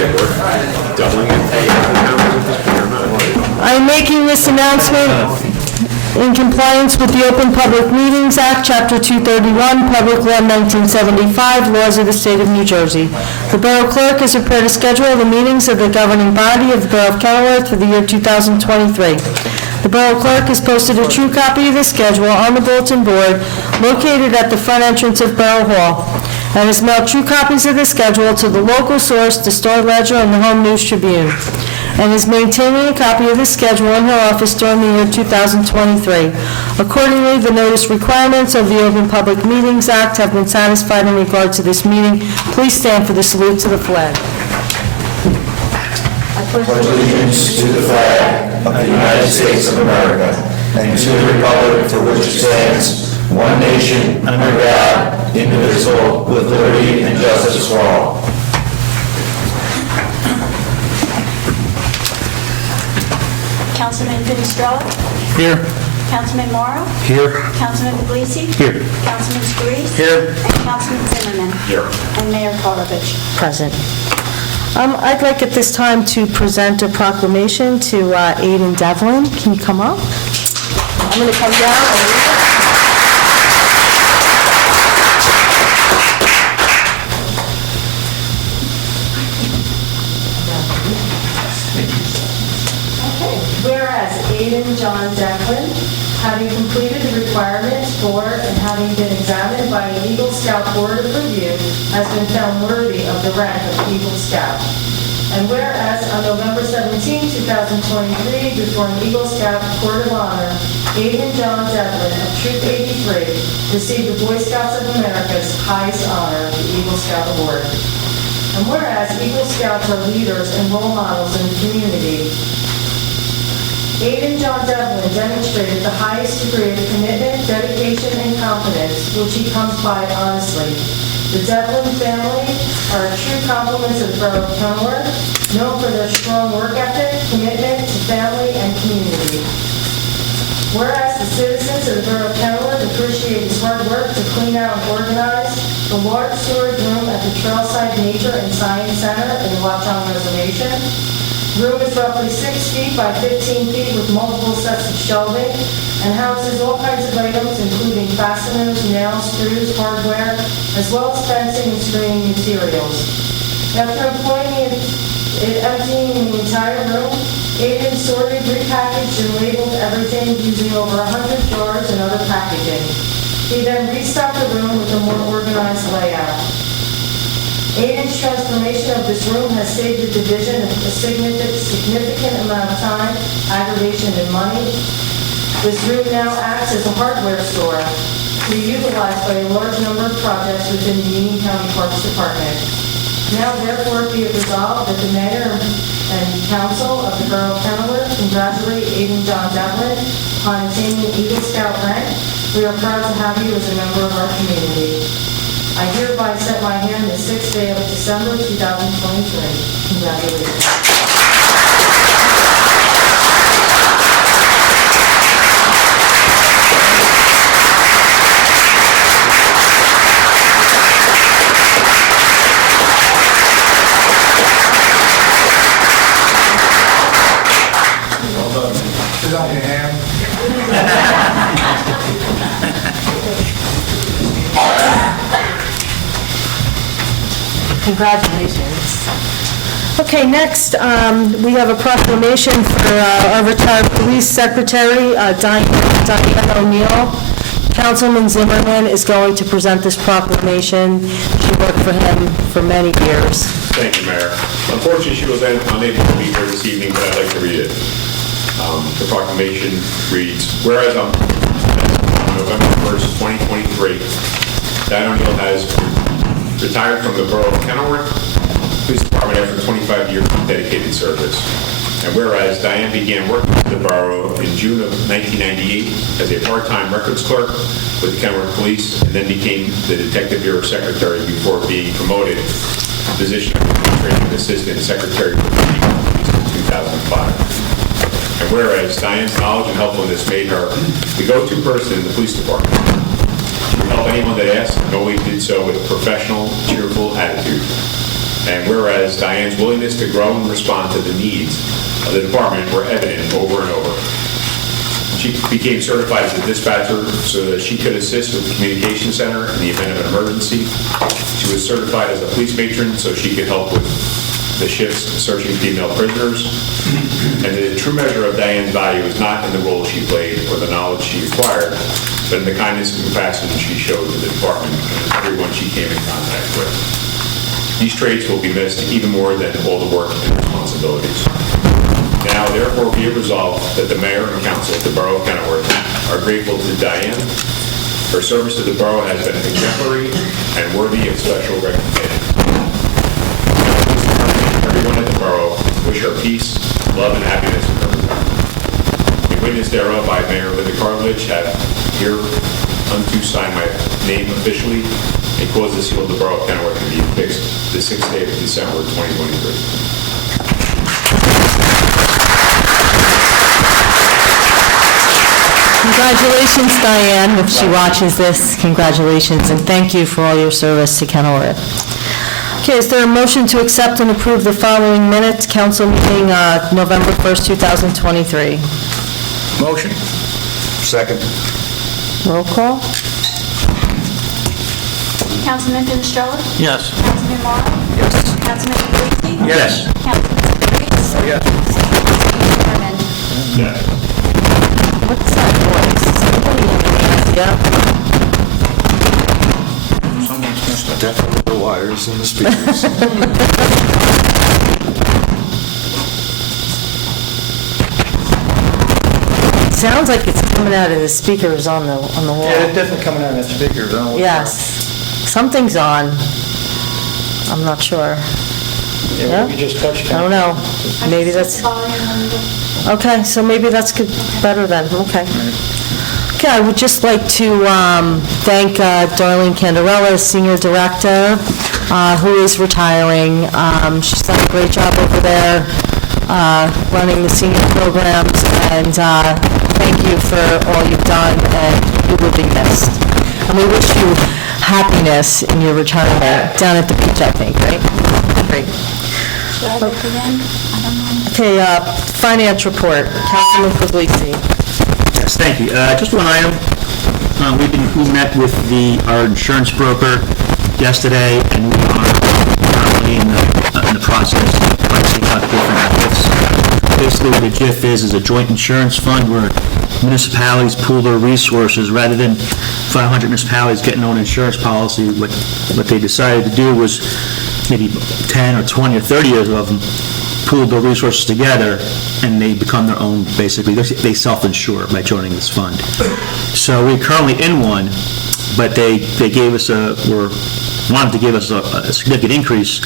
doubling the pay of the members at this point or not? I'm making this announcement in compliance with the Open Public Meetings Act, Chapter 231, Public Law 1975, Laws of the State of New Jersey. The Borough Clerk is prepared to schedule the meetings of the governing body of the Borough of Kenilworth for the year 2023. The Borough Clerk has posted a true copy of the schedule on the bulletin board located at the front entrance of Borough Hall, and has mailed true copies of the schedule to the local source, the Star Ledger and the Home News Tribune, and is maintaining a copy of the schedule in her office during the year 2023. Accordingly, the notice requirements of the Open Public Meetings Act have been satisfied in regard to this meeting. Please stand for the salute to the flag. pledge allegiance to the flag of the United States of America and to the republic for which it stands, one nation, under God, indivisible, with liberty and justice for all. Councilman Finestrella? Here. Councilman Morrow? Here. Councilman Puglisi? Here. Councilman Scarice? Here. And Councilman Zimmerman? Here. And Mayor Karlovich? Present. I'd like at this time to present a proclamation to Aiden Devlin. Can you come up? I'm going to come down and read it. Whereas Aiden John Devlin, having completed the requirements for and having been examined by an Eagle Scout Board of Review, has been found worthy of the rank of Eagle Scout. And whereas on November 17, 2023, before an Eagle Scout Court of Honor, Aiden John Devlin of Troop 83 received the Boy Scouts of America's highest honor, the Eagle Scout Award. And whereas Eagle Scouts are leaders and role models in the community, Aiden John Devlin demonstrated the highest degree of commitment, dedication, and confidence, which he comes by honestly. The Devlin family are true complements of the Borough of Kenilworth, known for their strong work ethic, commitment to family and community. Whereas the citizens of the Borough of Kenilworth appreciate his hard work to clean out and organize the large storage room at the Trailside Nature and Science Center in the Watchung Reservation. The room is roughly 6 feet by 15 feet with multiple sets of shelving and houses all kinds of items including fasteners, nails, screws, hardware, as well as fencing and screening materials. After emptying the entire room, Aiden sorted, repackaged, and labeled everything using over 100 jars and other packaging. He then restocked the room with a more organized layout. Aiden's transformation of this room has saved the division a significant amount of time, aggravation, and money. This room now acts as a hardware store to be utilized by a large number of projects within the Union County Parks Department. Now, therefore, be it resolved that the mayor and council of the Borough of Kenilworth congratulate Aiden John Devlin upon attaining the Eagle Scout rank. We are proud to have you as a member of our community. I hereby set my hand the 6th day of December 2023. Congratulations. Sit on your hand. Congratulations. Okay, next, we have a proclamation for our retired police secretary, Diane O'Neill. Councilman Zimmerman is going to present this proclamation. She worked for him for many years. Thank you, Mayor. Unfortunately, she was unable to be here this evening, but I'd like to read it. The proclamation reads, whereas on November 1st, 2023, Diane O'Neill has retired from the Borough of Kenilworth Police Department after 25 years of dedicated service. And whereas Diane began working with the Borough in June of 1998 as a part-time records clerk with the Kenilworth Police, and then became the Detective Bureau Secretary before being promoted to the position of Administrative Assistant Secretary for the Police in 2005. And whereas Diane's knowledge and helpfulness made her the go-to person in the police department. She would help anyone that asked and always did so with a professional, cheerful attitude. And whereas Diane's willingness to grow and respond to the needs of the department were evident over and over. She became certified as a dispatcher so that she could assist with the communication center in the event of an emergency. She was certified as a police matron so she could help with the shifts searching female prisoners. And the true measure of Diane's value is not in the role she played or the knowledge she acquired, but in the kindness and compassion she showed to the department and everyone she came in contact with. These traits will be missed even more than all the work and responsibilities. Now, therefore, be it resolved that the mayor and council of the Borough of Kenilworth are grateful to Diane. Her service to the borough has been exemplary and worthy of special recognition. Everyone at the borough wish her peace, love, and happiness in her retirement. In witness thereof, I, Mayor Linda Karlovich, have hereunto signed my name officially and cause the seal of the Borough of Kenilworth to be fixed the 6th day of December 2023. Congratulations, Diane, if she watches this. Congratulations, and thank you for all your service to Kenilworth. Okay, is there a motion to accept and approve the following minutes, council meeting November 1st, 2023? Motion. Second. Roll call? Councilman Finestrella? Yes. Councilman Morrow? Yes. Councilman Puglisi? Yes. Councilman Reese? Yes. Chairman? Yes. What's that voice? Anybody have any idea? Definitely the wires and the speakers. Sounds like it's coming out of the speakers on the wall. Yeah, it's definitely coming out of that speaker. I don't know what's Yes. Something's on. I'm not sure. wrong. Yeah, we just touched I on don't know. Maybe that's, okay, so maybe that's good, better then, okay. Okay, I would just like to thank Darlene Candarella, Senior Director, who is retiring. She's done a great job over there running the senior programs, and thank you for all you've done, and you will be missed. And we wish you happiness in your retirement, down at the beach, I think, right? Great. Should I look again? I don't know. Okay, finance report, Councilman Puglisi. Yes, thank you. Just one item. We met with our insurance broker yesterday, and we are currently in the process of pricing out different GIFs. Basically, what a GIF is a joint insurance fund where municipalities pool their resources. Rather than 500 municipalities getting their own insurance policy, what they decided to do was maybe 10 or 20 or 30 years of them pooled their resources together, and they become their own, basically. They self-insure by joining this fund. So we're currently in one, but they gave us wanted to give us a significant increase.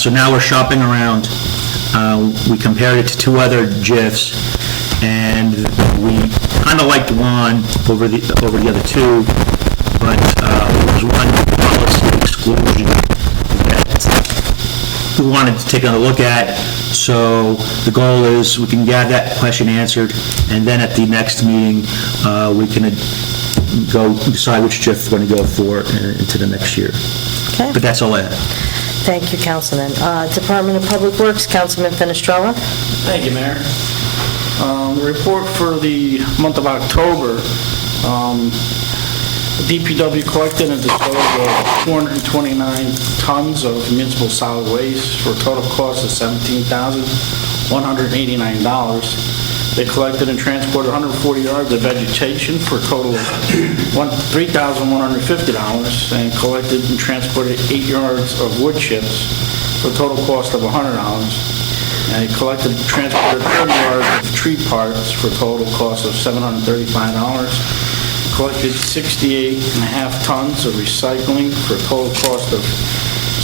So now we're shopping around. We compared it to two other GIFs, and we kind of liked one over the other two, but there was one policy exclusion that we wanted to take another look at. So the goal is we can get that question answered, and then at the next meeting, we can go decide which GIF we're going to go for into the next year. Okay, But that's all I have. thank you, Councilman. Department of Public Works, Councilman Finestrella. Thank you, Mayor. The report for the month of October, DPW collected and disposed of 229 tons of municipal solid waste for a total cost of $17,189. They collected and transported 140 yards of vegetation for a total of $3,150, and collected and transported 8 yards of wood chips for a total cost of $100. And he collected and transported 30 yards of tree parts for a total cost of $735. Collected 68.5 tons of recycling for a total cost of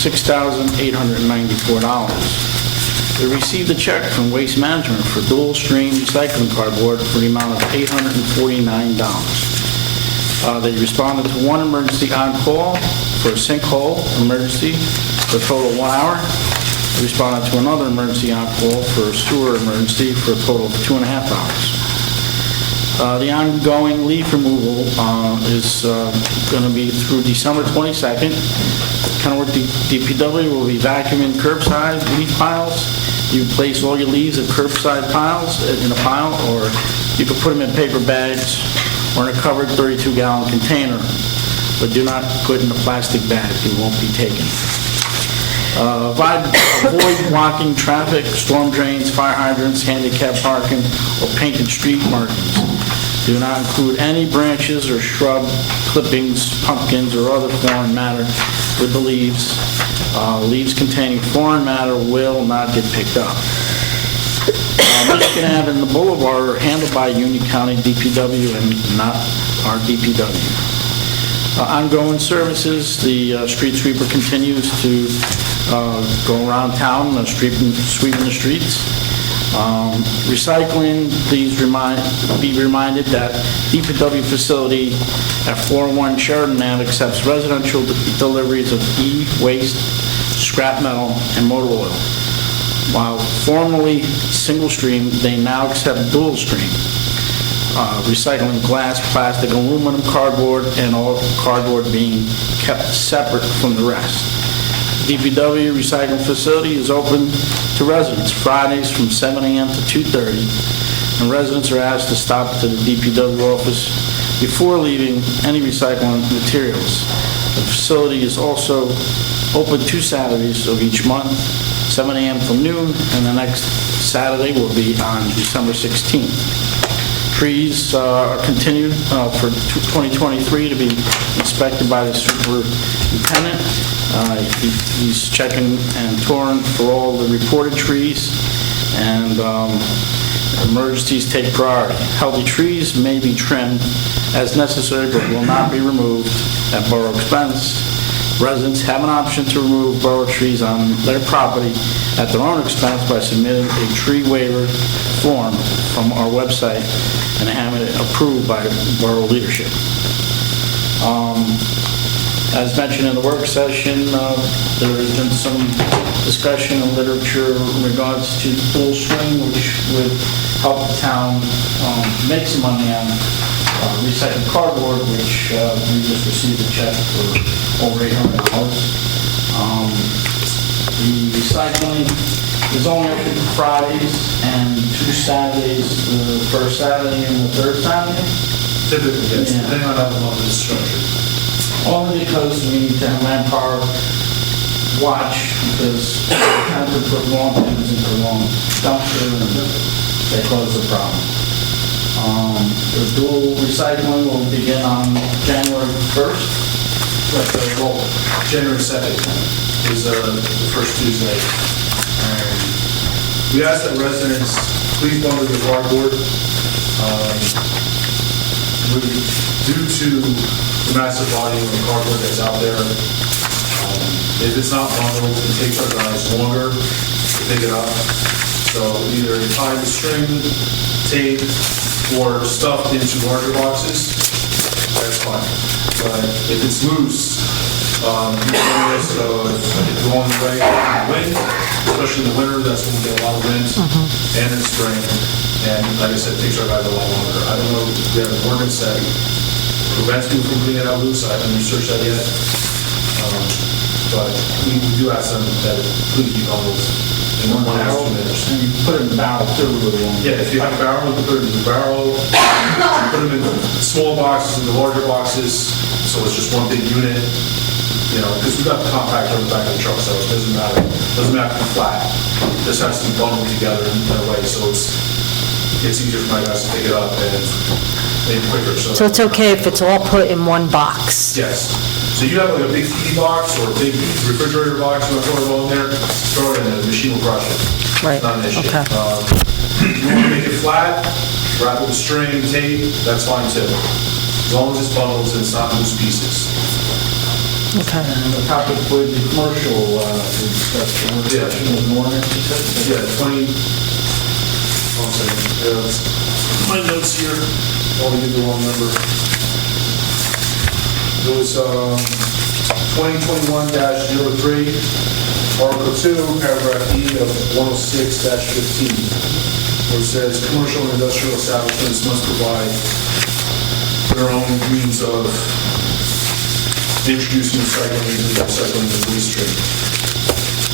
$6,894. They received a check from Waste Management for dual stream recycling cardboard for the amount of $849. They responded to one emergency on-call for a sinkhole emergency for a total of 1 hour. They responded to another emergency on-call for a sewer emergency for a total of 2.5 hours. The ongoing leaf removal is going to be through December 22nd. Kenilworth DPW will be vacuuming curbside leaf piles. You place all your leaves in curbside piles, in a pile, or you can put them in paper bags or in a covered 32-gallon container, but do not put in a plastic bag. It won't be taken. Avoid blocking traffic, storm drains, fire hydrants, handicap parking, or painted street markings. Do not include any branches or shrub clippings, pumpkins, or other foreign matter with the leaves. Leaves containing foreign matter will not get picked up. Michigan Ave and the Boulevard are handled by Union County DPW and not our DPW. Ongoing services, the street sweeper continues to go around town, sweeping the streets. Recycling, please be reminded that DPW facility at 401 Sheridan Ave accepts residential deliveries of e-waste, scrap metal, and motor oil. While formerly single stream, they now accept dual stream. Recycling glass, plastic, aluminum, cardboard, and all cardboard being kept separate from the rest. DPW recycling facility is open to residents Fridays from 7 a.m. to 2:30, and residents are asked to stop to the DPW office before leaving any recycling materials. The facility is also open 2 Saturdays of each month, 7 a.m. till noon, and the next Saturday will be on December 16th. Trees are continued for 2023 to be inspected by the superintendent. He's checking and touring for all the reported trees, and emergencies take priority. Healthy trees may be trimmed as necessary, but will not be removed at borough expense. Residents have an option to remove borough trees on their property at their own expense by submitting a tree waiver form from our website and having it approved by borough leadership. As mentioned in the work session, there has been some discussion and literature in regards to dual stream, which would help the town make some money on recycled cardboard, which we just received a check for over $800. The recycling is only open Fridays and 2 Saturdays, the first Saturday and the third Saturday. Typically, yes, Yeah. depending on how the month is structured. Only because we need to have manpower watch, because they tend to put wrong things into the wrong dumpster and they cause a problem. The dual recycling will begin on January 1st. Well, January 2nd is the first Tuesday. We ask that residents please bundle your cardboard. Due to the massive volume of cardboard that's out there, if it's not bundled, it takes our guys longer to pick it up. So either tie the string, tape, or stuffed into larger boxes, that's fine. But if it's loose, you run the risk of it going away in the wind, especially in the winter. That's when we get a lot of wind, and in the spring. And like I said, it takes our guys a lot longer. I don't know if we have an ordinance that prevents people from putting it out loose. I haven't researched that yet. But we do ask them that please be bundled in 1 or 2 minutes. And you put it in the barrel too. Yeah, if you have a barrel, you put it in the barrel. You put them in small boxes and the larger boxes, so it's just one big unit. You know, because we've got the compactor on the back of the truck, so it doesn't matter. It doesn't have to be flat. This has to be bundled together in a way, so it's easier for my guys to pick it up and maybe quicker. So it's okay if it's all put in one box? Yes. So you have like a big feed box or a big refrigerator box, you want to throw it all in there, throw it in there, the machine will crush it. Right, Not an issue. okay. You want to make it flat, wrap it with string, tape, that's fine too. As long as it's bundled and it's not loose pieces. Okay. And the topic with the commercial, that's the Yeah. ordinance, you said? Yeah, 20, one second. My notes here, I'll give you the wrong number. It was 2021-03, Article 2, Paragraph E of 106-15. where it says, commercial and industrial establishments must provide their own means of introducing recycling into the recycling and waste stream.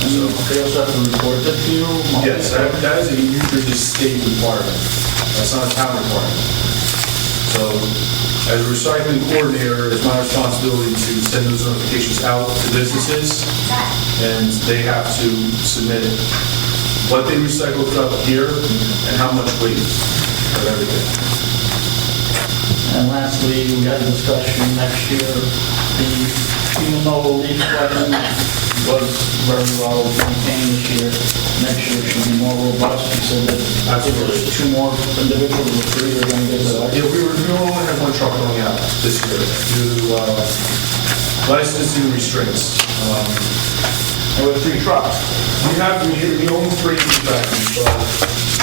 And they also have to report that to you? Yes, that is a New Jersey state requirement. That's not a town requirement. So, as a recycling coordinator, it's my responsibility to send those notifications out to businesses, and they have to submit what they recycle throughout the year and how much waste of everything. And lastly, we had a discussion next year, even though leaf collection was very well maintained this year, next year should be more robust. He said that if there's 2 more individuals or 3 are going to get the... Yeah, we only have 1 truck going out this year due to licensing restraints. There were 3 trucks. We own 3 factories, but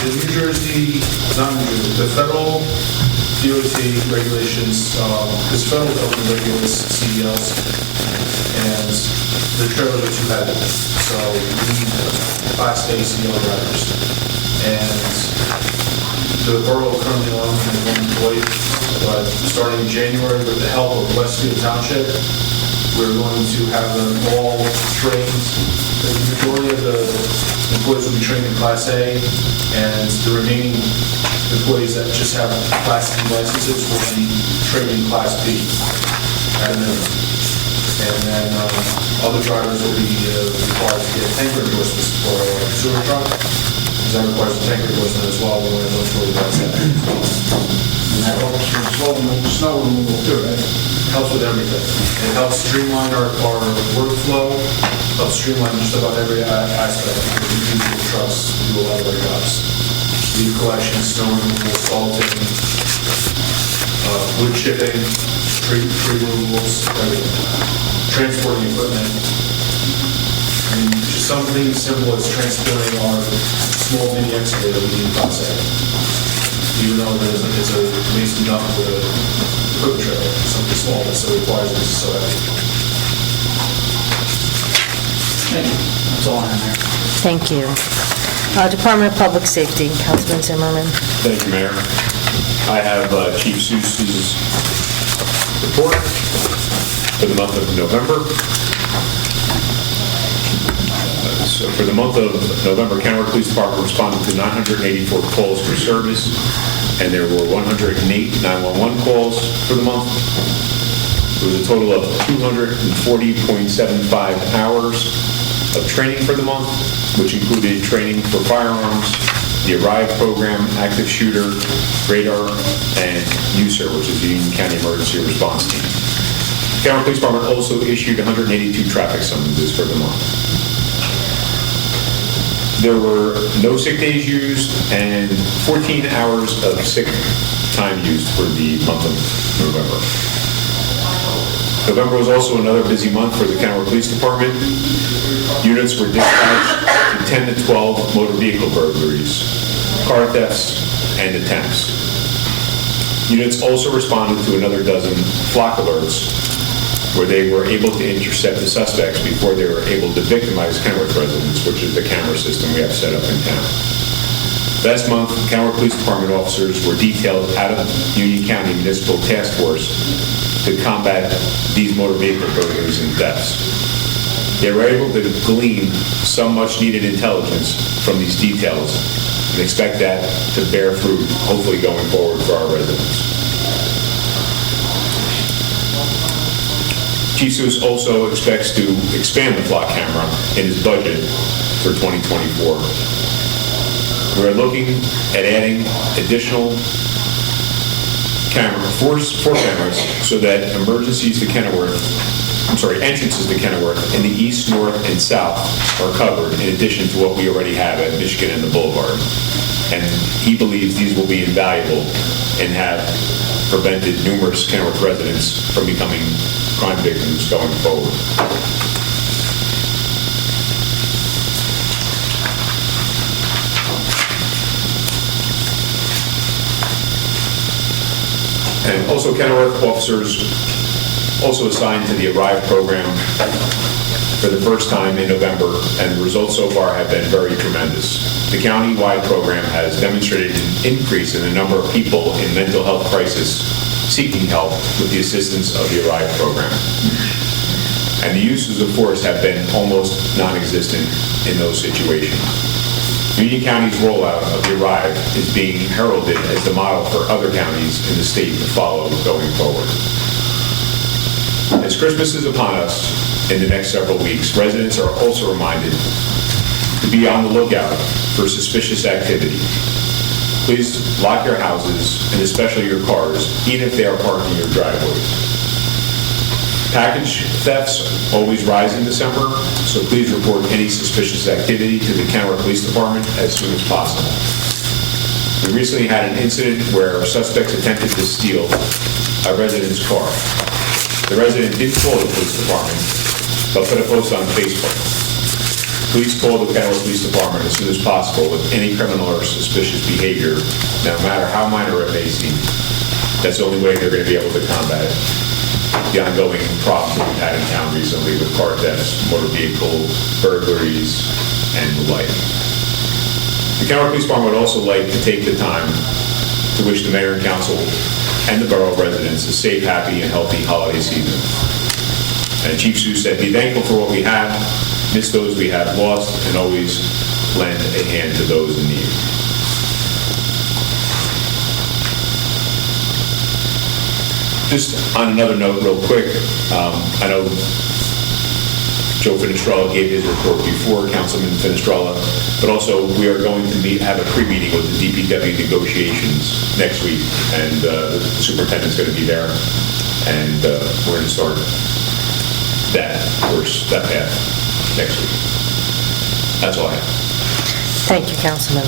the New Jersey, not New Jersey, the federal DOT regulations, because federal government regulates CDLs, and the trailers are too heavy. So we need Class A CDL drivers. And the borough currently owns one employee, but starting in January, with the help of Westfield Township, we're going to have them all trained. The majority of the employees will be trained in Class A, and the remaining employees that just have Class B licenses will be trained in Class B at a minimum. And then other drivers will be required to get tanker endorsements for a sewer truck, because that requires a tanker endorsement as well. We want to know for Class A. And that helps with snow removal too, right? Helps with everything. It helps streamline our workflow, helps streamline just about every aspect, because we use the trucks to do a lot of our jobs. Leaf collection, snow removal, salting, wood chipping, tree removals, everything. Transporting equipment. I mean, just something simple as transporting our small mini excavator we need Class A. Even though it's a mason dump with a equipment trailer, something small that still requires it so heavy. That's all I have there. Thank you. Department of Public Safety, Councilman Zimmerman. Thank you, Mayor. I have Chief Seuss's report for the month of November. So for the month of November, Kennewick Police Department responded to 984 calls for service, and there were 108 911 calls for the month. It was a total of 240.75 hours of training for the month, which included training for firearms, the ARRIVE program, active shooter, radar, and USER, which is the Union County Emergency Response Team. The Kennewick Police Department also issued 182 traffic summonses for the month. There were no sick days used and 14 hours of sick time used for the month of November. November was also another busy month for the Kennewick Police Department. Units were dispatched to 10 to 12 motor vehicle burglaries, car thefts, and attempts. Units also responded to another dozen flock alerts where they were able to intercept the suspects before they were able to victimize Kennewick residents, which is the camera system we have set up in town. Last month, Kennewick Police Department officers were detailed out of Union County Municipal Task Force to combat these motor vehicle burglaries and thefts. They were able to glean some much-needed intelligence from these details and expect that to bear fruit, hopefully going forward for our residents. Chief Seuss also expects to expand the flock camera in his budget for 2024. We're looking at adding additional four cameras so that entrances to Kennewick in the east, north, and south are covered in addition to what we already have at Michigan and the Boulevard. And he believes these will be invaluable and have prevented numerous Kennewick residents from becoming crime victims going forward. And also Kennewick officers also assigned to the ARRIVE program for the first time in November, and the results so far have been very tremendous. The county-wide program has demonstrated an increase in the number of people in mental health crisis seeking help with the assistance of the ARRIVE program. And the uses of force have been almost non-existent in those situations. Union County's rollout of the ARRIVE is being heralded as the model for other counties in the state to follow going forward. As Christmas is upon us in the next several weeks, residents are also reminded to be on the lookout for suspicious activity. Please lock your houses, and especially your cars, even if they are parked in your driveways. Package thefts always rise in December, so please report any suspicious activity to the Kennewick Police Department as soon as possible. We recently had an incident where suspects attempted to steal a resident's car. The resident didn't call the police department, but put a post on Facebook. Please call the Kennewick Police Department as soon as possible with any criminal or suspicious behavior, no matter how minor it may seem. That's the only way they're going to be able to combat the ongoing problems that we've had in town recently with car thefts, motor vehicle burglaries, and the like. The Kennewick Police Department would also like to take the time to wish the mayor and council and the borough residents a safe, happy, and healthy holiday season. And Chief Sue said, be thankful for what we have, miss those we have lost, and always lend a hand to those in need. Just on another note, real quick, I know Joe Finestrella gave his report before, Councilman Finestrella, but also we are going to have a pre-meeting with the DPW negotiations next week, and the superintendent's going to be there, and we're going to start that path next week. That's all I have. Thank you, Councilman.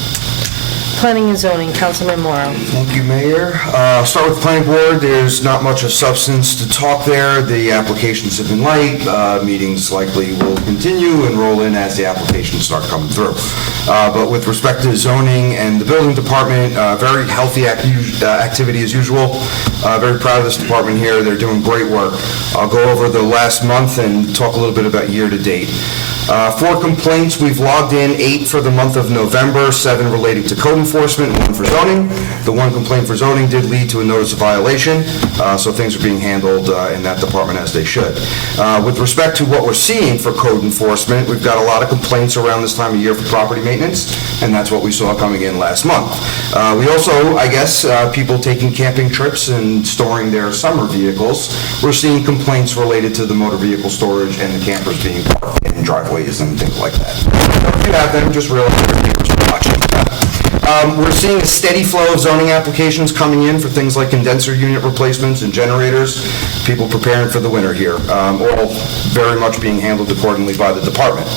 Planning and zoning, Councilman Morrow. Thank you, Mayor. Start with the planning board. There's not much of substance to talk there. The applications have been light. Meetings likely will continue and roll in as the applications start coming through. But with respect to zoning and the building department, very healthy activity as usual. Very proud of this department here. They're doing great work. I'll go over the last month and talk a little bit about year to date. 4 complaints, we've logged in 8 for the month of November, 7 relating to code enforcement, 1 for zoning. The 1 complaint for zoning did lead to a notice of violation, so things are being handled in that department as they should. With respect to what we're seeing for code enforcement, we've got a lot of complaints around this time of year for property maintenance, and that's what we saw coming in last month. We also, I guess, people taking camping trips and storing their summer vehicles. We're seeing complaints related to the motor vehicle storage and the campers being parked in driveways and things like that. If you have them, just realize your neighbors are watching. We're seeing a steady flow of zoning applications coming in for things like condenser unit replacements and generators, people preparing for the winter here, all very much being handled accordingly by the department.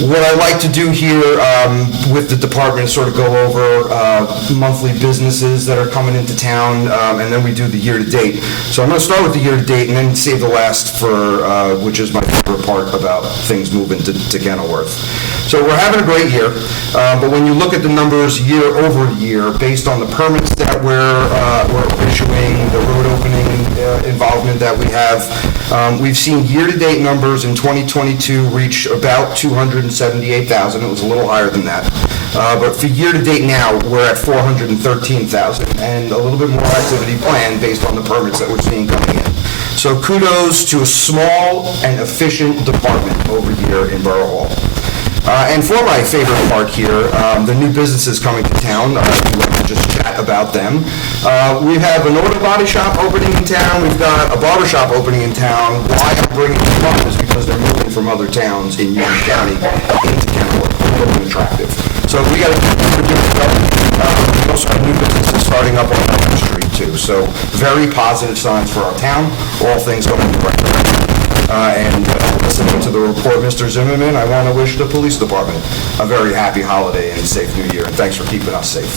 What I like to do here with the department is sort of go over monthly businesses that are coming into town, and then we do the year-to-date. So I'm going to start with the year-to-date and then save the last for, which is my favorite part about things moving to Kenilworth. So we're having a great year, but when you look at the numbers year over year, based on the permits that we're issuing, the road opening involvement that we have, we've seen year-to-date numbers in 2022 reach about 278,000. It was a little higher than that. But for year-to-date now, we're at 413,000, and a little bit more activity planned based on the permits that we're seeing coming in. So kudos to a small and efficient department over here in Borough Hall. And for my favorite part here, the new businesses coming to town, I'd like to just chat about them. We have an auto body shop opening in town. We've got a barber shop opening in town. Why I'm bringing them up is because they're moving from other towns in Union County into Kenilworth, looking attractive. So we got to keep doing well. We also have new businesses starting up on Elm Street too. So very positive signs for our town. All things going in the right direction. And listening to the report, Mr. Zimmerman, I want to wish the police department a very happy holiday and safe new year, and thanks for keeping us safe.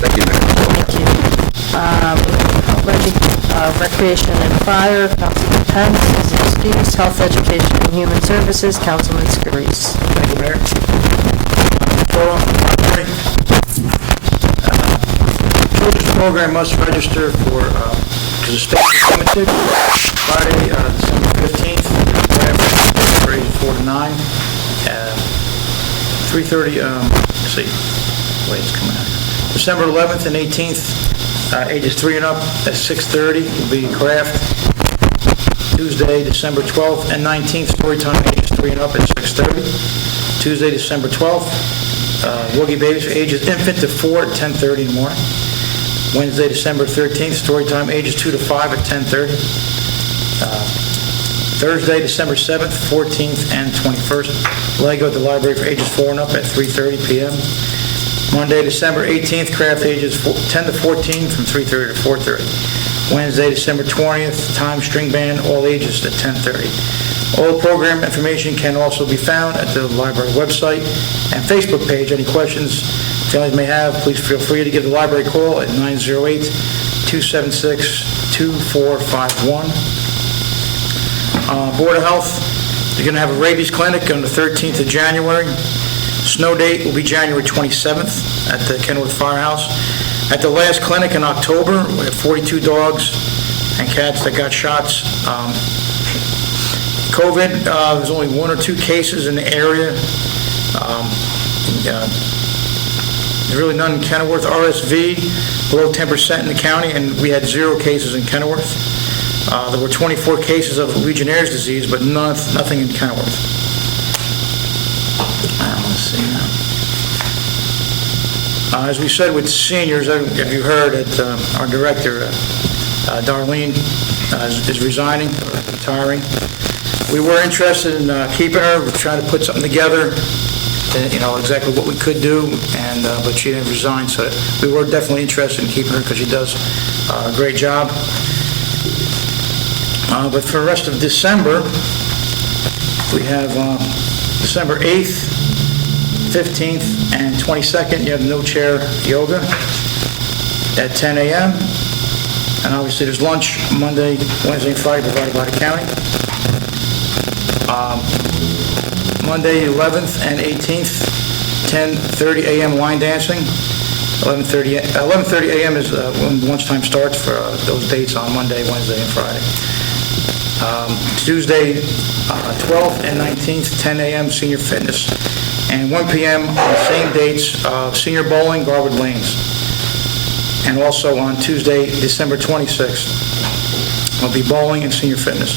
Thank you, Mayor. Thank you. Recreation and Fire, Councilman Pence, Excuse, Health, Education, and Human Services, Councilman Scurries. Thank you, Mayor. Children's program must register for, because the space is limited. Friday, December 15th, for ages 4 to 9. 3:30, let's see, wait, it's coming out. December 11th and 18th, ages 3 and up at 6:30 will be craft. Tuesday, December 12th and 19th, story time, ages 3 and up at 6:30. Tuesday, December 12th, Woogie Babies for ages infant to 4 at 10:30 in the morning. Wednesday, December 13th, story time, ages 2 to 5 at 10:30. Thursday, December 7th, 14th, and 21st, Lego at the library for ages 4 and up at 3:30 p.m. Monday, December 18th, craft ages 10 to 14 from 3:30 to 4:30. Wednesday, December 20th, time string band, all ages at 10:30. All program information can also be found at the library website and Facebook page. Any questions families may have, please feel free to give the library a call at 908-276-2451. Board of Health, they're going to have a rabies clinic on the 13th of January. Snow date will be January 27th at the Kenilworth Firehouse. At the last clinic in October, we had 42 dogs and cats that got shots. COVID, there's only 1 or 2 cases in the area. There's really none in Kenilworth. RSV, below 10% in the county, and we had 0 cases in Kenilworth. There were 24 cases of Legionnaire's disease, but nothing in Kenilworth. Let's see now. As we said with seniors, have you heard that our director, Darlene, is resigning, retiring. We were interested in keeping her. We're trying to put something together, exactly what we could do, and but she didn't resign, so we were definitely interested in keeping her because she does a great job. But for the rest of December, we have December 8th, 15th, and 22nd, you have no-chair yoga at 10 a.m. And obviously, there's lunch Monday, Wednesday, and Friday provided by the county. Monday, 11th and 18th, 10:30 a.m. line dancing. 11:30 a.m. is when lunchtime starts for those dates on Monday, Wednesday, and Friday. Tuesday, 12th and 19th, 10 a.m. senior fitness. And 1 p.m. on the same dates, senior bowling, Garwood Lanes. And also on Tuesday, December 26th, will be bowling and senior fitness.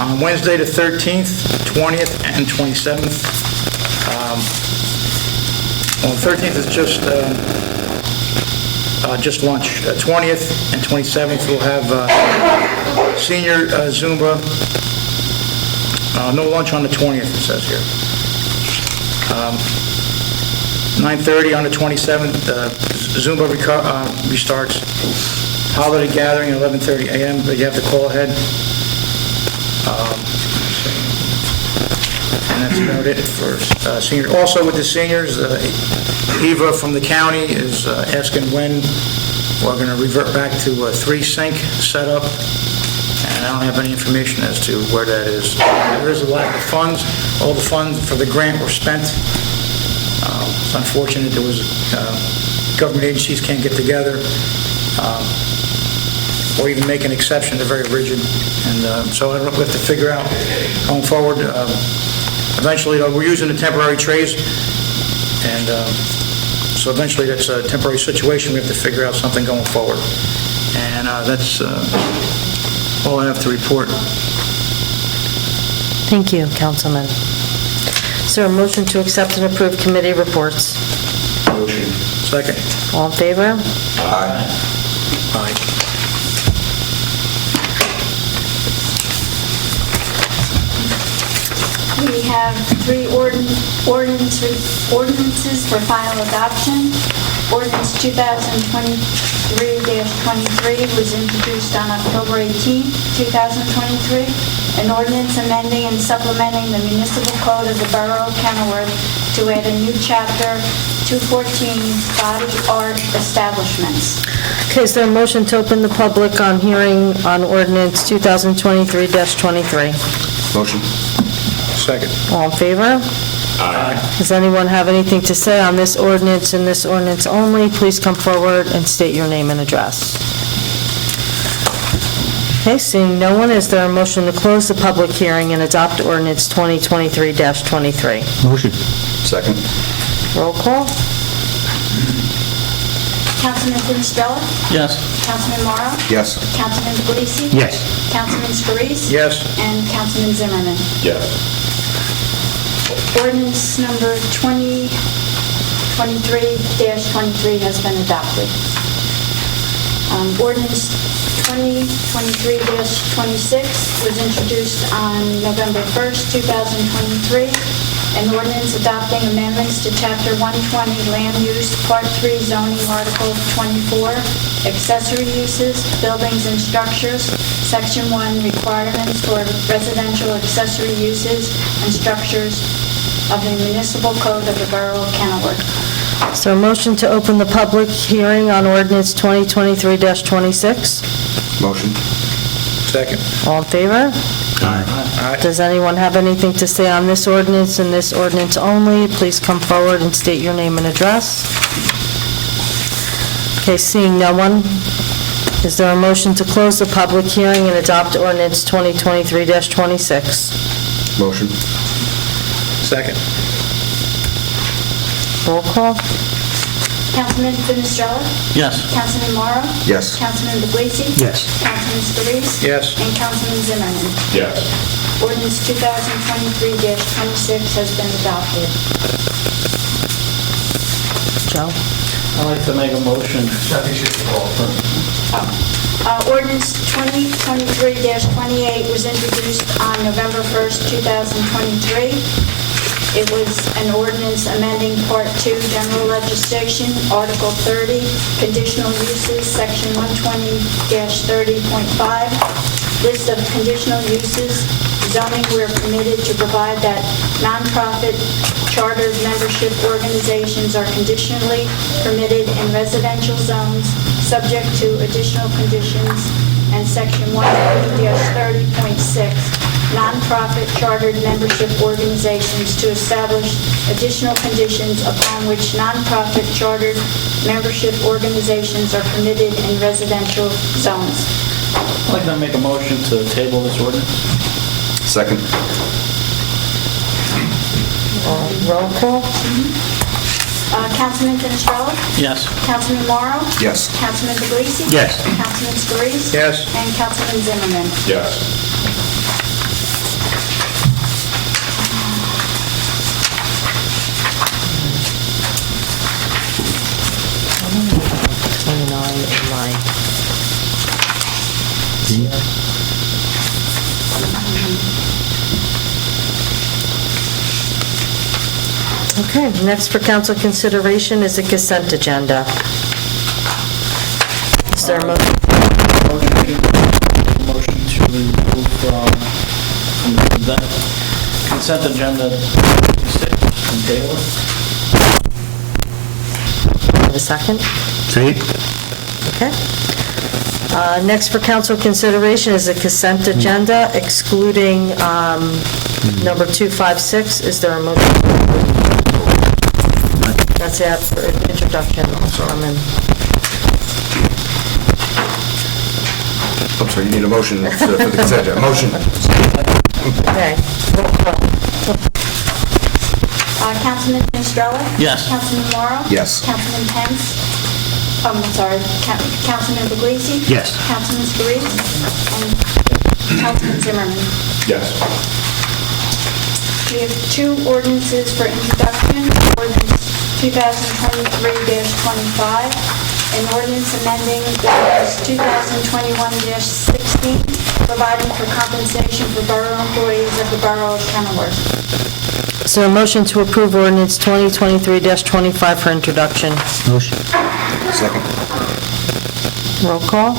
On Wednesday the 13th, 20th, and 27th. Well, the 13th is just lunch. 20th and 27th, we'll have senior Zumba. No lunch on the 20th, it says here. 9:30 on the 27th, Zumba restarts. Holiday gathering at 11:30 a.m., but you have to call ahead. And that's about it for seniors. Also with the seniors, Eva from the county is asking when we're going to revert back to a 3-sink setup. And I don't have any information as to where that is. There is a lack of funds. All the funds for the grant were spent. It's unfortunate there was government agencies can't get together or even make an exception. They're very rigid. And so I don't know, we have to figure out going forward. Eventually, we're using the temporary trays. And so eventually that's a temporary situation. We have to figure out something going forward. And that's all I have to report. Thank you, Councilman. Is there a motion to accept and approve committee reports? Motion. Second. All in favor? Aye. Aye. We have 3 ordinances for final adoption. Ordinance 2023-23 was introduced on October 18, 2023. An ordinance amending and supplementing the municipal code of the Borough of Kenilworth to add a new chapter, 214, body art establishments. Okay, is there a motion to open the public on hearing on ordinance 2023-23? Motion. Second. All in favor? Aye. Does anyone have anything to say on this ordinance and this ordinance only? Please come forward and state your name and address. Okay, seeing no one, is there a motion to close the public hearing and adopt ordinance 2023-23? Motion. Second. Roll call? Councilman Finestrella? Yes. Councilman Morrow? Yes. Councilman Puglisi? Yes. Councilman Scarice? Yes. And Councilman Zimmerman. Yes. Ordinance number 2023-23 has been adopted. Ordinance 2023-26 was introduced on November 1st, 2023. An ordinance adopting amendments to Chapter 120 Land Use, Part 3 Zoning, Article 24, Accessory Uses, Buildings and Structures, Section 1, Requirements for Residential Accessory Uses and Structures of the Municipal Code of the Borough of Kenilworth. Is there a motion to open the public hearing on ordinance 2023-26? Motion. Second. All in favor? Aye. Does anyone have anything to say on this ordinance and this ordinance only? Please come forward and state your name and address. Okay, seeing no one, is there a motion to close the public hearing and adopt ordinance 2023-26? Motion. Second. Roll call? Councilman Finestrella? Yes. Councilman Morrow? Yes. Councilman Puglisi? Yes. Councilman Scarice? Yes. And Councilman Zimmerman. Yes. Ordinance 2023-26 has been adopted. Joe? I'd like to make a motion. Ordinance 2023-28 was introduced on November 1st, 2023. It was an ordinance amending Part 2 General Legislation, Article 30, Conditional Uses, Section 120-30.5. List of conditional uses, zoning where permitted to provide that nonprofit chartered membership organizations are conditionally permitted in residential zones, subject to additional conditions, and Section 120-30.6, nonprofit chartered membership organizations to establish additional conditions upon which nonprofit chartered membership organizations are permitted in residential zones. I'd like to make a motion to table this ordinance. Second. Roll call? Councilman Finestrella? Yes. Councilman Morrow? Yes. Councilman Puglisi? Yes. Councilman Scarice? Yes. And Councilman Zimmerman. Yes. Okay, next for council consideration is a consent agenda. Is there a motion? Motion to remove from the consent agenda 6 and table it. Have a second? Second. Okay. Next for council consideration is a consent agenda excluding number 256. Is there a motion? That's it for introduction. I'm sorry, you need a motion for the consent agenda. Motion. Okay. Roll call. Councilman Finestrella? Yes. Councilman Morrow? Yes. Councilman Pence? I'm sorry, Councilman Puglisi? Yes. Councilman Scarice? And Councilman Zimmerman. Yes. We have two ordinances for introduction. Ordinance 2023-25, an ordinance amending ordinance 2021-16, providing for compensation for borough employees of the Borough of Kenilworth. Is there a motion to approve ordinance 2023-25 for introduction? Motion. Second. Roll call?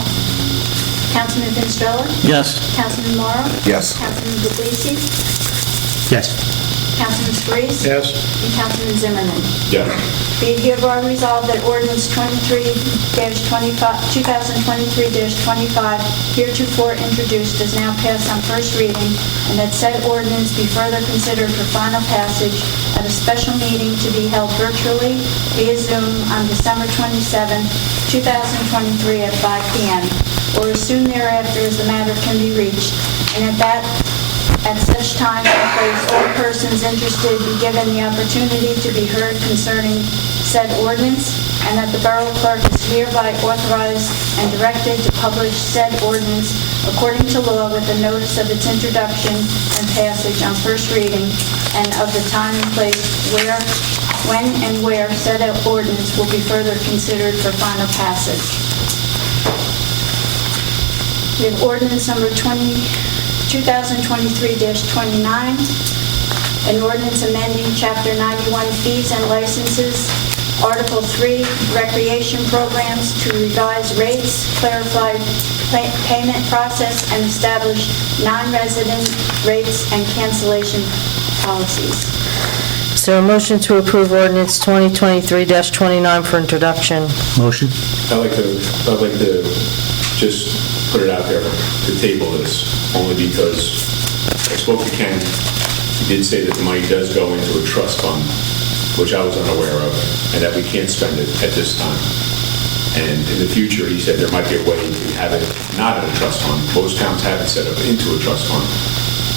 Councilman Finestrella? Yes. Councilman Morrow? Yes. Councilman Puglisi? Yes. Councilman Scarice? Yes. And Councilman Zimmerman. Yes. Be it hereby resolved that ordinance 2023-25, heretofore introduced, is now passed on first reading, and that said ordinance be further considered for final passage at a special meeting to be held virtually via Zoom on December 27, 2023 at 5 p.m. or as soon thereafter as the matter can be reached, and at such time and place, all persons interested be given the opportunity to be heard concerning said ordinance, and that the Borough Clerk is hereby authorized and directed to publish said ordinance according to law with a notice of its introduction and passage on first reading, and of the time and place when and where said ordinance will be further considered for final passage. We have ordinance number 2023-29, an ordinance amending Chapter 91 fees and licenses, Article 3 recreation programs to revise rates, clarify payment process, and establish non-resident rates and cancellation policies. Is there a motion to approve ordinance 2023-29 for introduction? Motion? I'd like to just put it out there to table this, only because I spoke to Ken. He did say that the money does go into a trust fund, which I was unaware of, and that we can't spend it at this time. And in the future, he said there might be a way to have it not in a trust fund. Most towns have it set up into a trust fund.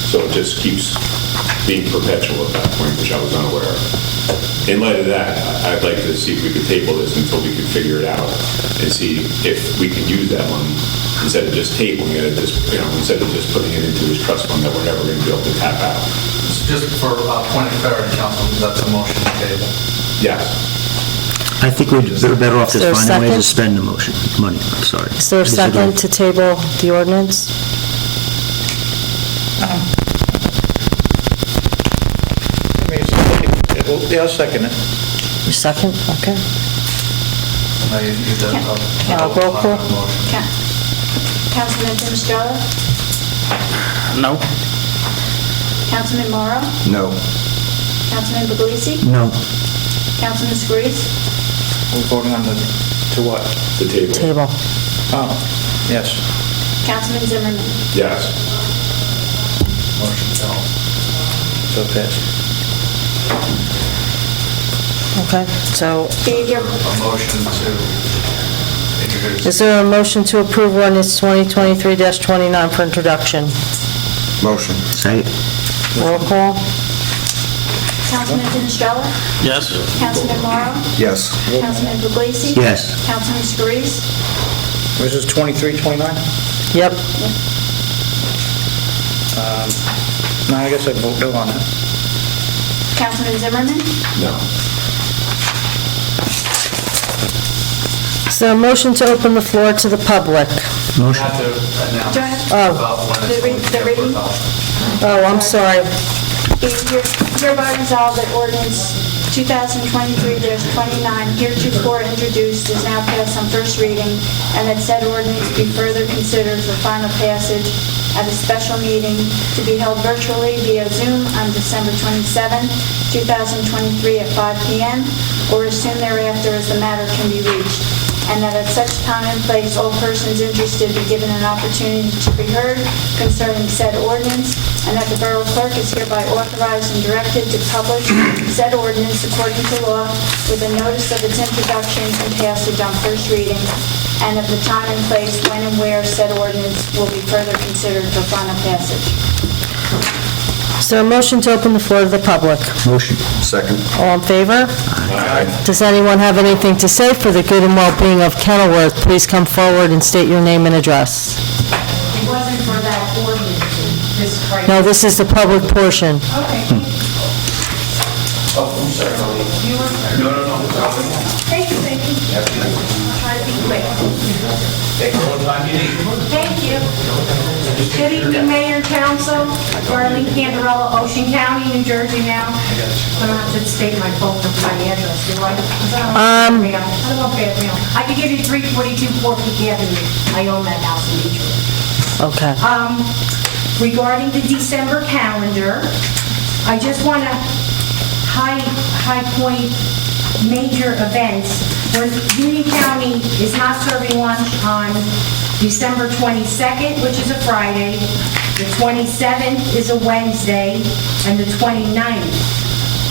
So it just keeps being perpetual at that point, which I was unaware of. In light of that, I'd like to see if we could table this until we can figure it out and see if we can use that money instead of just tabling it, instead of just putting it into this trust fund that we're never going to be able to tap out. Just for point of clarity, Council, that's a motion to table. Yes. I think we're better off Is there a just finding ways to second? spend the money, I'm sorry. Is there a second to table the ordinance? Yeah, I'll second it. You second? Okay. Now you did Roll call. motion. Councilman Finestrella? No? Councilman Morrow? No. Councilman Puglisi? No. Councilman Scurries? We're voting on to what? The table. Table. Oh, yes. Councilman Zimmerman? Yes. Motion fails. So passed. Okay, so Do you hear? A motion to introduce. is there a motion to approve ordinance 2023-29 for introduction? Motion. Say, Roll call? Councilman Finestrella? Yes? Councilman Morrow? Yes. Councilman Puglisi? yes. Councilman Scurries? This is 23-29? Yep. No, I guess I'd vote no on that. Councilman Zimmerman? No. Is there a motion to open the floor to the public? Motion? Have to announce Do I have- Oh. about when The it's re- going to the be reading? Oh, I'm sorry. Hereby resolved that ordinance 2023-29 heretofore introduced is now passed on first reading, and that said ordinance be further considered for final passage at a special meeting to be held virtually via Zoom on December 27, 2023 at 5 p.m., or as soon thereafter as the matter can be reached, and that at such time and place all persons interested be given an opportunity to be heard concerning said ordinance, and that the Borough Clerk is hereby authorized and directed to publish said ordinance according to law with a notice of its introduction and passage on first reading, and of the time and place when and where said ordinance will be further considered for final passage. Is there a motion to open the floor to the public? Motion? Second. All in favor? Does anyone have anything to say for the good and well-being of Kenilworth? Please come forward and state your name and address. It wasn't for that ordinance, this right. No, this is the public portion. Okay. Oh, I'm sorry. No. Thank you. I'll try to be quick. Take all the time you need. Thank you. Good evening, Mayor and Council. Darlene Cantarella, Ocean County, New Jersey now. I don't have to state my phone number, my address, do I? 'Cause I don't want bad mail. I can give you 342 Fort Peak Avenue. I own that house in Detroit. Okay. Regarding the December calendar, I just want to high point major events. When Union County is not serving lunch on December 22nd, which is a Friday, the 27th is a Wednesday, and the 29th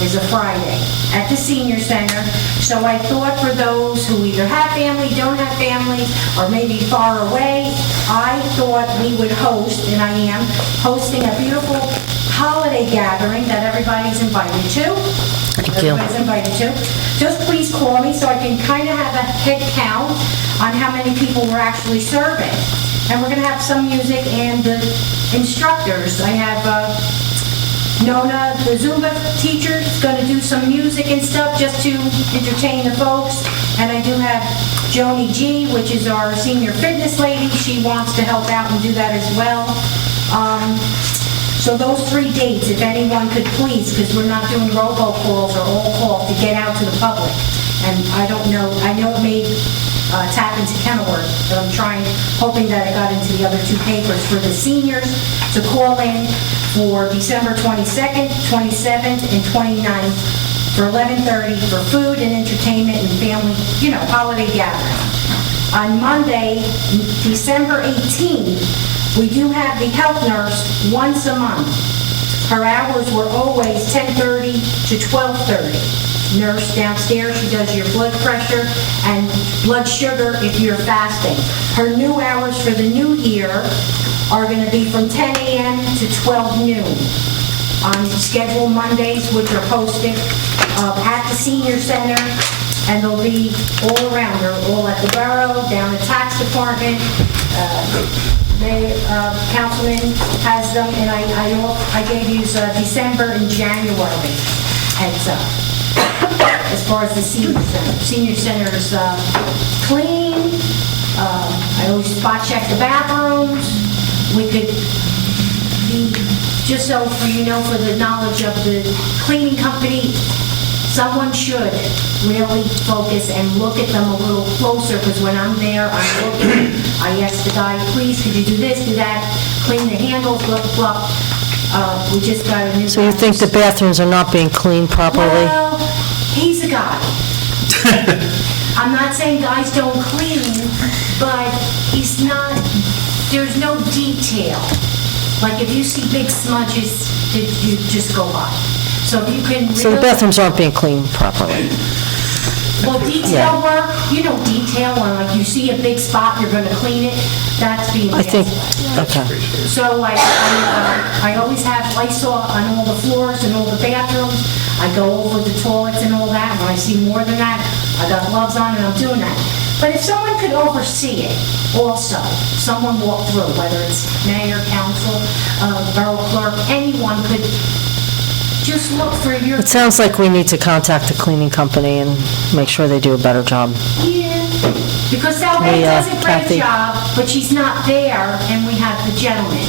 is a Friday at the Senior Center. So I thought for those who either have family, don't have family, or maybe far away, I thought we would host, and I am, hosting a beautiful holiday gathering that everybody's invited to. Thank you. Everybody's invited to. Just please call me so I can kind of have a head count on how many people we're actually serving. And we're going to have some music and the instructors. I have Nona, the Zumba teacher, is going to do some music and stuff just to entertain the folks. And I do have Joni G, which is our senior fitness lady. She wants to help out and do that as well. So those 3 dates, if anyone could please, because we're not doing robocalls or all calls to get out to the public. And I don't know, I know it may tap into Kenilworth, but I'm hoping that it got into the other 2 papers for the seniors to call in for December 22nd, 27th, and 29th for 11:30 for food and entertainment and family, holiday gathering. On Monday, December 18th, we do have the health nurse once a month. Her hours were always 10:30 to 12:30. Nurse downstairs, she does your blood pressure and blood sugar if you're fasting. Her new hours for the new year are going to be from 10 a.m. to 12 noon on scheduled Mondays, which are posted at the senior center, and they'll be all around. They're all at the borough, down the tax department. Councilman has them, and I gave you December and January heads up. As far as the senior center. Senior center is clean. I always spot check the bathrooms. We could be, just so for for the knowledge of the cleaning company, someone should really focus and look at them a little closer, because when I'm there, I'm looking, I ask the guy, please, could you do this, do that, clean the handles, blah, blah, blah. We just got a new... So you think the bathrooms are not being cleaned properly? Well, he's a guy. I'm not saying guys don't clean, but he's not, there's no detail. Like if you see big smudges, you just go by. So if you can really... So the bathrooms aren't being cleaned properly? Well, detail work, detail when like you see a big spot, you're going to clean it, that's being... I think, okay. So like, I always have Lysol on all the floors and all the bathrooms. I go over the toilets and all that. When I see more than that, I got gloves on and I'm doing that. But if someone could oversee it also, someone walk through, whether it's mayor, council, borough clerk, anyone could just look for your... It sounds like we need to contact the cleaning company and make sure they do a better job. Yeah, because Salve does a great Kathy. job, but she's not there, and we have the gentleman.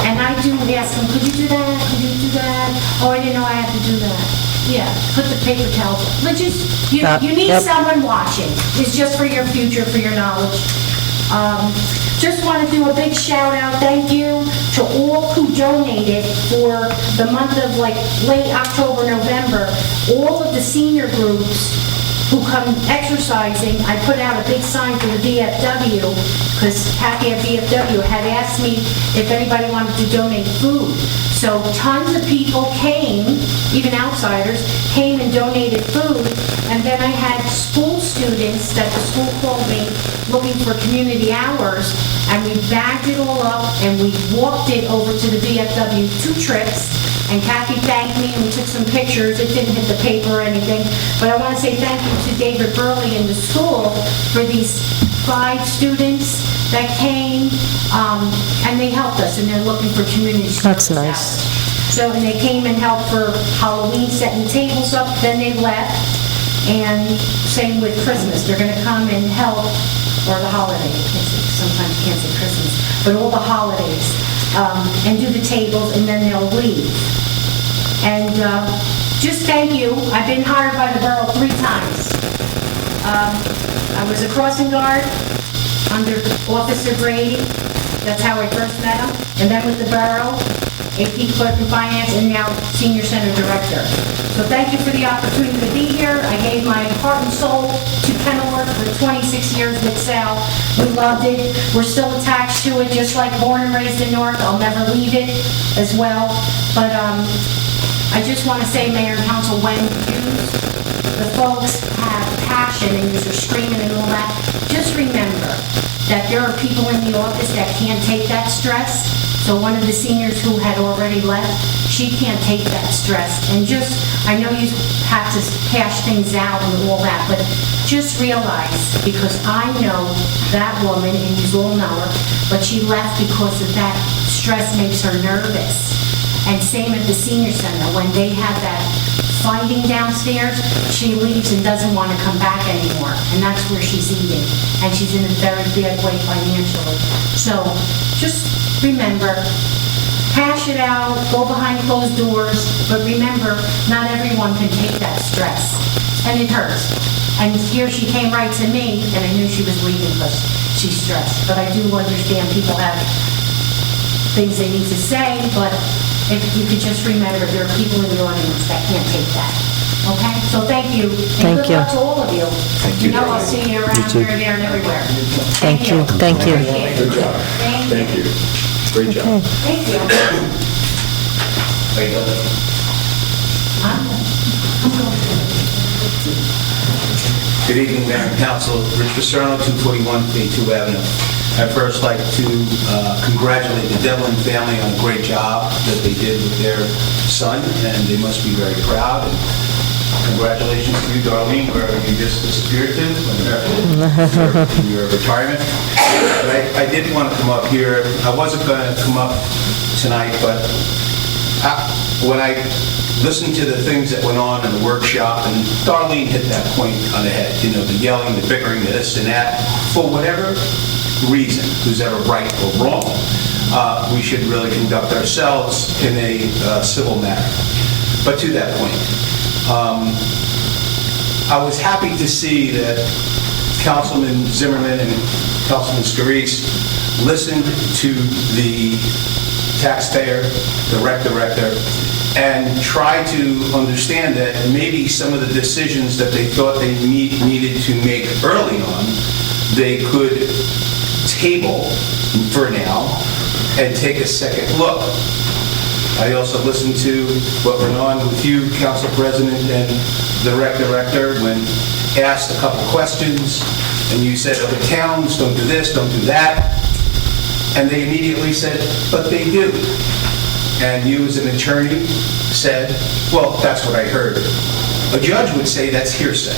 And I do ask him, could you do that? Could you do that? Oh, I didn't know I had to do that. Yeah, put the paper towels. But just, you need Yep. someone watching. It's just for your future, for your knowledge. Just want to do a big shout out, thank you to all who donated for the month of late October, November. All of the senior groups who come exercising, I put out a big sign for the VFW, because Kathy at VFW had asked me if anybody wanted to donate food. So tons of people came, even outsiders, came and donated food. And then I had school students that the school called me looking for community hours, and we bagged it all up and we walked it over to the VFW 2 trips. And Kathy thanked me, and we took some pictures. It didn't hit the paper or anything. But I want to say thank you to David Burley in the school for these 5 students that came, and they helped us, and they're looking for community service. That's nice. So, and they came and helped for Halloween, setting the tables up, then they left. And same with Christmas. They're going to come and help, or the holiday. Sometimes you can't say Christmas, but all the holidays. And do the tables, and then they'll leave. And just thank you. I've been hired by the borough 3 times. I was a crossing guard under Officer Brady. That's how I first met him. And then with the borough, AP Clerk in Finance, and now Senior Center Director. So thank you for the opportunity to be here. I gave my heart and soul to Kenilworth for 26 years with Sal. We loved it. We're still attached to it, just like born and raised in North. I'll never leave it as well. But I just want to say, Mayor and Council, when the folks have passion and you're screaming and all that, just remember that there are people in the office that can't take that stress. So one of the seniors who had already left, she can't take that stress. And just, I know you have to hash things out and all that, but just realize, because I know that woman, and you all know her, but she left because of that stress makes her nervous. And same at the senior center, when they have that fighting downstairs, she leaves and doesn't want to come back anymore. And that's where she's eating. And she's in a very bad way financially. So just remember, hash it out, go behind closed doors, but remember, not everyone can take that stress. And it hurts. And here she came right to me, and I knew she was leaving because she's stressed. But I do understand people have things they need to say, but if you could just remember, there are people in the audience that can't take that. Okay? So thank you. Thank And good you. luck to all of you. Thank you. You know, I'll see you around too. here, there, and everywhere. Thank you, thank you. Good job. Thank you. Great job. Thank you. Good evening, Mayor and Council. Rich Paserno, 241 Bay2 Avenue. I'd first like to congratulate the Devlin family on a great job that they did with their son, and they must be very proud. And congratulations to you, Darlene, wherever you just disappeared to in your retirement. But I did want to come up here. I wasn't going to come up tonight, but when I listened to the things that went on in the workshop, and Darlene hit that point on the head, you know, the yelling, the bickering, the this and that, for whatever reason, who's ever right or wrong, we should really conduct ourselves in a civil manner. But to that point, I was happy to see that Councilman Zimmerman and Councilman Scarice listened to the taxpayer, the rec director, and try to understand that maybe some of the decisions that they thought they needed to make early on, they could table for now and take a second look. I also listened to what went on with you, Council President, and the rec director when asked a couple questions, and you said other towns don't do this, don't do that, and they immediately said, but they do. And you as an attorney said, well, that's what I heard. A judge would say that's hearsay.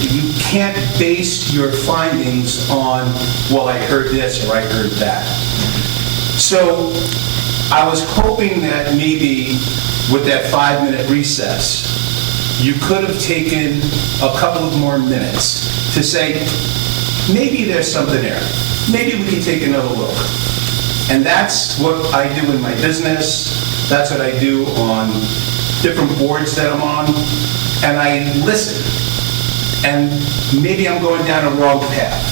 You can't base your findings on, well, I heard this or I heard that. So I was hoping that maybe with that 5-minute recess, you could have taken a couple of more minutes to say, maybe there's something there. Maybe we can take another look. And that's what I do in my business. That's what I do on different boards that I'm on. And I listen. And maybe I'm going down a wrong path.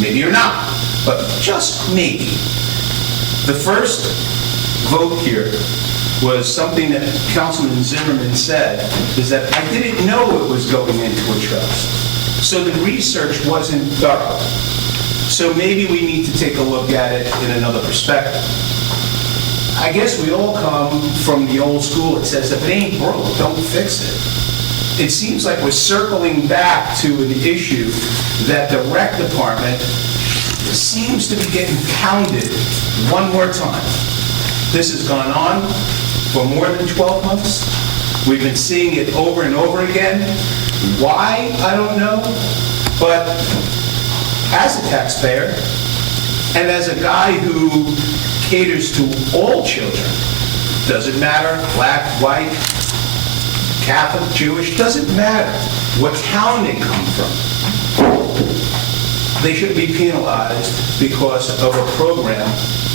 Maybe you're not. But just maybe. The first vote here was something that Councilman Zimmerman said, is that I didn't know it was going into a trust. So the research wasn't thorough. So maybe we need to take a look at it in another perspective. I guess we all come from the old school that says if it ain't broke, don't fix it. It seems like we're circling back to an issue that the rec department seems to be getting pounded one more time. This has gone on for more than 12 months. We've been seeing it over and over again. Why? I don't know. But as a taxpayer, and as a guy who caters to all children, doesn't matter, black, white, Catholic, Jewish, doesn't matter what town they come from. They should be penalized because of a program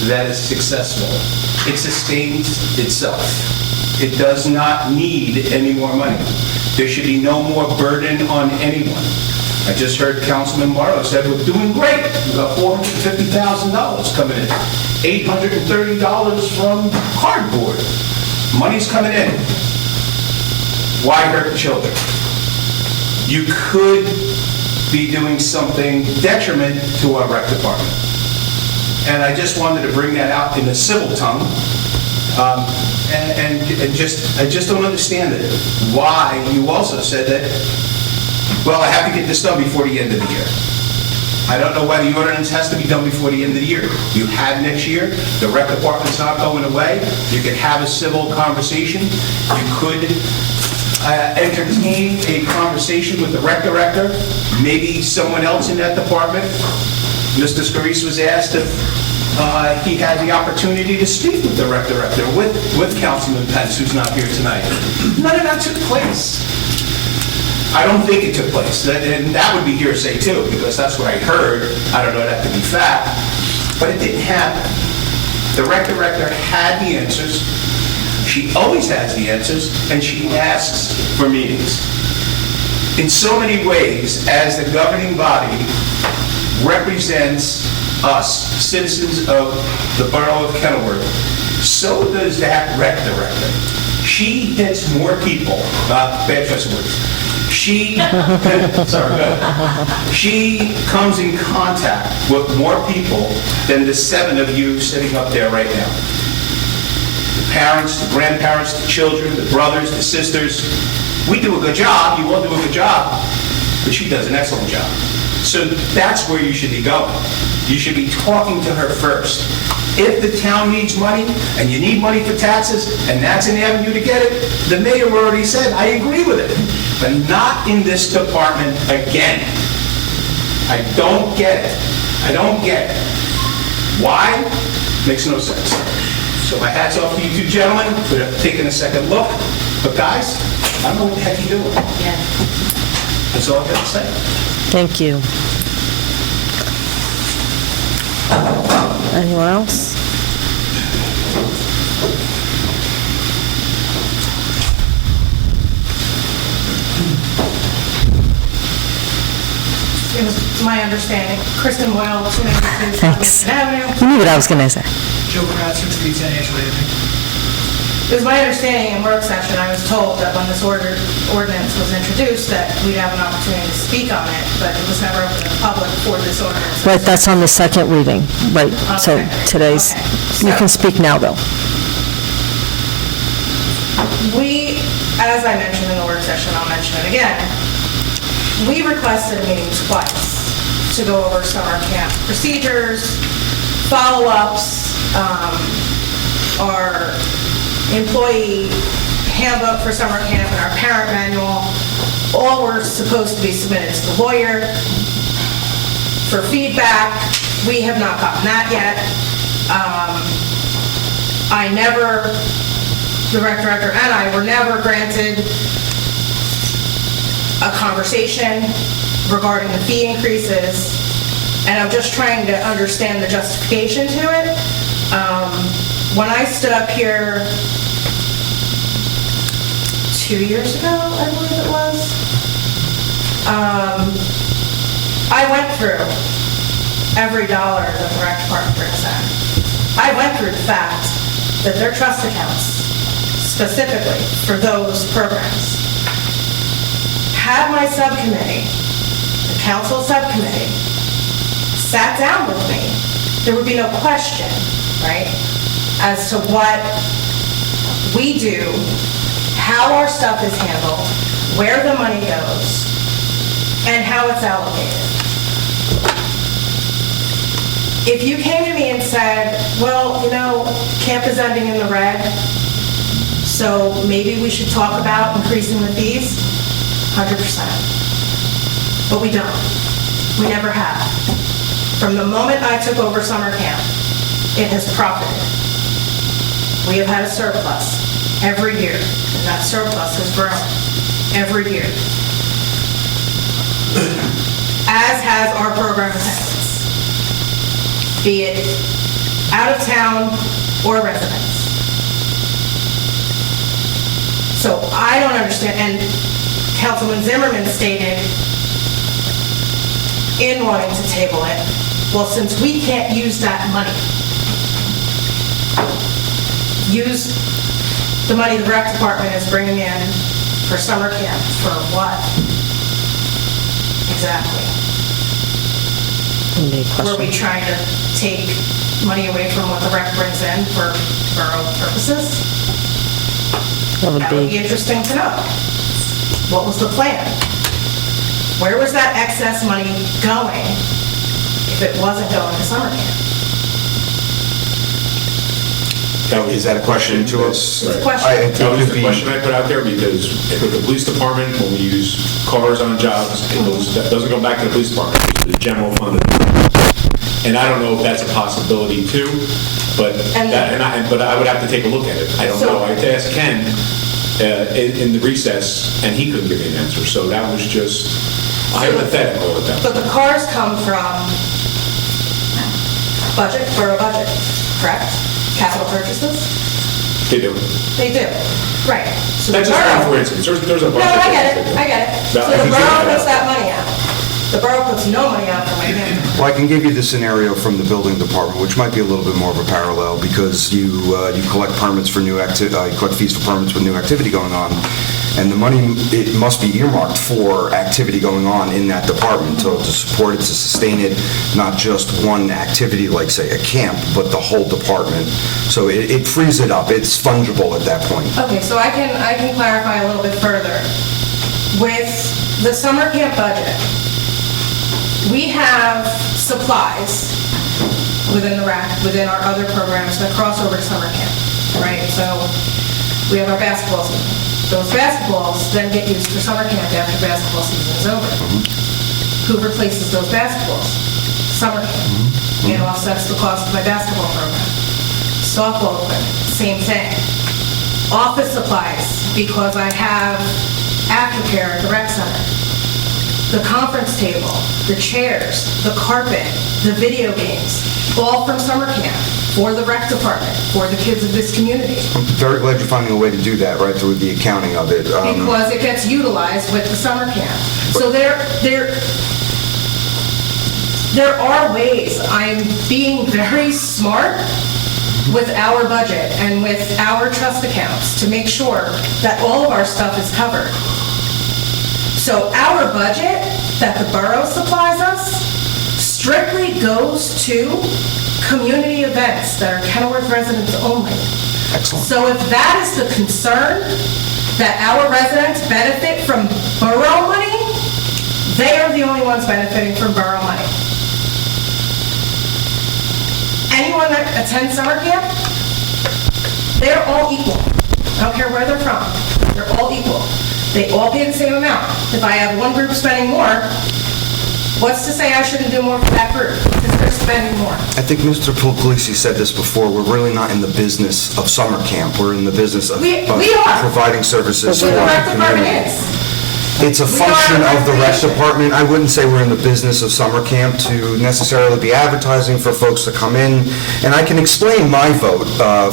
that is successful. It sustains itself. It does not need any more money. There should be no more burden on anyone. I just heard Councilman Morrow said we're doing great. We've got $450,000 coming in. $830 from cardboard. Money's coming in. Why hurt children? You could be doing something detriment to our rec department. And I just wanted to bring that out in a civil tongue. I just don't understand it. Why you also said that Well, I have to get this done before the end of the year. I don't know why the ordinance has to be done before the end of the year. You have next year, the rec department's not going away, you could have a civil conversation, you could entertain a conversation with the rec director, maybe someone else in that department. Mr. Scarice was asked if he had the opportunity to speak with the rec director, with Councilman Pence, who's not here tonight. None of that took place. I don't think it took place, and that would be hearsay too, because that's what I heard. I don't know that to be fact, but it didn't happen. The rec director had the answers. She always has the answers, and she asks for meetings. In so many ways, as the governing body represents us, citizens of the borough of Kenilworth, so does that rec director. She hits more people, not bad choice of words. She comes in contact with more people than the 7 of you sitting up there right now. The parents, the grandparents, the children, the brothers, the sisters. We do a good job, you all do a good job, but she does an excellent job. So that's where you should be going. You should be talking to her first. If the town needs money, and you need money for taxes, and that's an avenue to get it, the mayor already said, I agree with it, but not in this department again. I don't get it. I don't get it. Why? Makes no sense. So my hat's off to you two gentlemen for taking a second look, but guys, I don't know what the heck you're doing. That's all I've got to say. Thank you. Anyone else? It was my understanding, Kristen Boyle, 292 Thanks. Avenue. You knew what I was going to say. Joe Bernard, 637 Angela Avenue. It was my understanding in work session, I was told that when this ordinance was introduced, that we'd have an opportunity to speak on it, but it was never open to the public for this ordinance. Right, that's on the second reading, right, so Okay. today's, Okay. you can speak now, though. We, as I mentioned in the work session, I'll mention it again, we requested a meeting twice to go over summer camp procedures, follow-ups, our employee handbook for summer camp and our parent manual, all were supposed to be submitted to the lawyer for feedback. We have not gotten that yet. The rec director and I were never granted a conversation regarding the fee increases, and I'm just trying to understand the justification to it. When I stood up here 2 years ago, I believe it was, I went through every dollar that the rec department brings in. I went through the fact that their trust accounts, specifically for those programs, had my subcommittee, the council subcommittee, sat down with me, there would be no question, right, as to what we do, how our stuff is handled, where the money goes, and how it's allocated. If you came to me and said, well, you know, camp is ending in the red, so maybe we should talk about increasing the fees, 100%. But we don't. We never have. From the moment I took over summer camp, it has profited. We have had a surplus every year, and that surplus has grown every year. As has our program attendance, be it out of town or residents. So I don't understand, and Councilman Zimmerman stated in wanting to table it, well, since we can't use that money, use the money the rec department is bringing in for summer camp, for what? Exactly. Any Were we questions? trying to take money away from what the rec brings in for borough purposes? That would That would be be, interesting to know. What was the plan? Where was that excess money going if it wasn't going to summer camp? Is that a question to us? It's a question. That was the question I put out there, because with the police department, when we use cars on jobs, that doesn't go back to the police department, it's the general fund. And I don't know if that's a possibility too, but I would have to take a look at it. I don't know. I asked Ken in the recess, and he couldn't give me an answer, so that was just hypothetical at that. But the cars come from borough budget, correct? Capital purchases? They do. They do, right. So That's the just one borough- for instance. There's a bunch No, of I things get they it, do. I get it. No, So I the can see borough that. puts that money out. The borough puts no money out for my family. Well, I can give you the scenario from the building department, which might be a little bit more of a parallel, because you collect permits for you collect fees for permits with new activity going on, and the money, it must be earmarked for activity going on in that department, to support it, to sustain it, not just one activity like, say, a camp, but the whole department. So it frees it up. It's fungible at that point. Okay, so I can clarify a little bit further. With the summer camp budget, we have supplies within our other programs that cross over to summer camp, right? So we have our basketball season. Those basketballs then get used for summer camp after basketball season is over. Who replaces those basketballs? Summer camp. It offsets the cost of my basketball program. Softball equipment, same thing. Office supplies, because I have aftercare at the rec center. The conference table, the chairs, the carpet, the video games, all from summer camp, for the rec department, for the kids of this community. I'm very glad you're finding a way to do that, right, through the accounting of it. Because it gets utilized with the summer camp. So there are ways. I'm being very smart with our budget and with our trust accounts to make sure that all of our stuff is covered. So our budget that the borough supplies us strictly goes to community events that are Kenilworth residents only. Excellent. So if that is the concern, that our residents benefit from borough money, they are the only ones benefiting from borough money. Anyone that attends summer camp, they're all equal. I don't care where they're from. They're all equal. They all pay the same amount. If I have one group spending more, what's to say I shouldn't do more for that group? Because they're spending more. I think Mr. Puglisi said this before, we're really not in the business of summer camp, we're in the business of We are. providing services So for the rec the department community. is. It's a We function are a of the rec recreation. department. I wouldn't say we're in the business of summer camp to necessarily be advertising for folks to come in. And I can explain my vote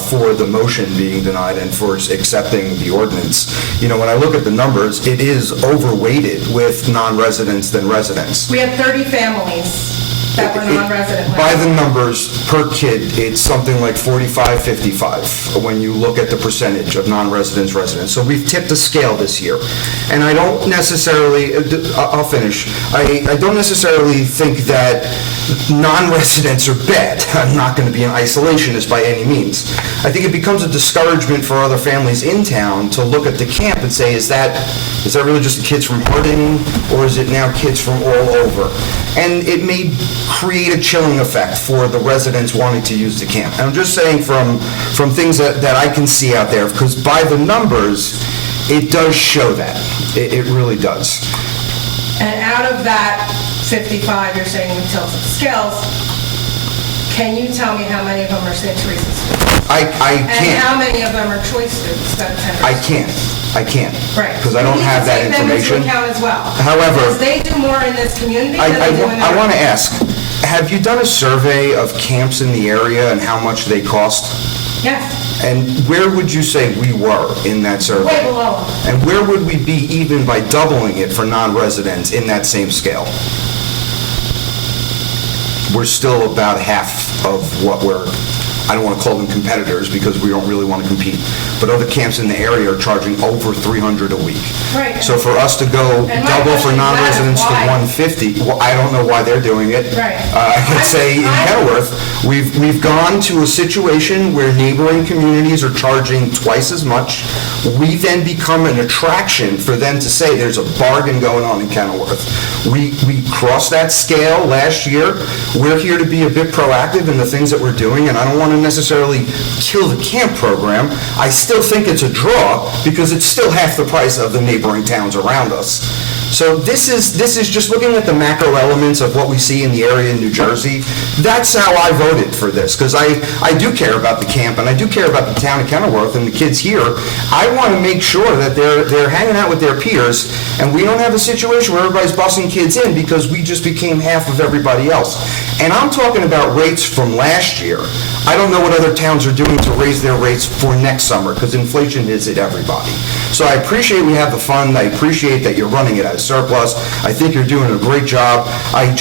for the motion being denied and for accepting the ordinance. You know, when I look at the numbers, it is overweighted with non-residents than residents. We had 30 families that were non-resident. By the numbers per kid, it's something like 45, 55, when you look at the percentage of non-residents, residents. So we've tipped the scale this year. And I don't necessarily, I'll finish, I don't necessarily think that non-residents are bad. I'm not going to be an isolationist by any means. I think it becomes a discouragement for other families in town to look at the camp and say, is that really just the kids from Harding, or is it now kids from all over? And it may create a chilling effect for the residents wanting to use the camp. And I'm just saying from things that I can see out there, because by the numbers, it does show that. It really does. And out of that 55, you're saying you tilted the scales, can you tell me how many of them are St. Teresa students? I And can't. how many of them are choice students that attend? I can't. Right. Because I don't have that information. You need to take them into account as well. However, Because they do more in this community than they do in I want to their... ask, have you done a survey of camps in the area and how much they cost? Yes, And where would you say we were in that survey? way below them. And where would we be even by doubling it for non-residents in that same scale? We're still about half of what I don't want to call them competitors because we don't really want to compete, but other camps in the area are charging over $300 a week. Right. So for us to go And my double for question is non-residents to why? $150, well, I don't know why they're doing it. Right. I could say in Kenilworth, we've gone to a situation where neighboring communities are charging twice as much. We then become an attraction for them to say there's a bargain going on in Kenilworth. We crossed that scale last year. We're here to be a bit proactive in the things that we're doing, and I don't want to necessarily kill the camp program. I still think it's a draw because it's still half the price of the neighboring towns around us. So this is just looking at the macro elements of what we see in the area in New Jersey. That's how I voted for this, because I do care about the camp, and I do care about the town of Kenilworth and the kids here. I want to make sure that they're hanging out with their peers, and we don't have a situation where everybody's busing kids in because we just became half of everybody else. And I'm talking about rates from last year. I don't know what other towns are doing to raise their rates for next summer, because inflation has hit everybody. So I appreciate we have the fund. I appreciate that you're running it at a surplus. I think you're doing a great job. I'd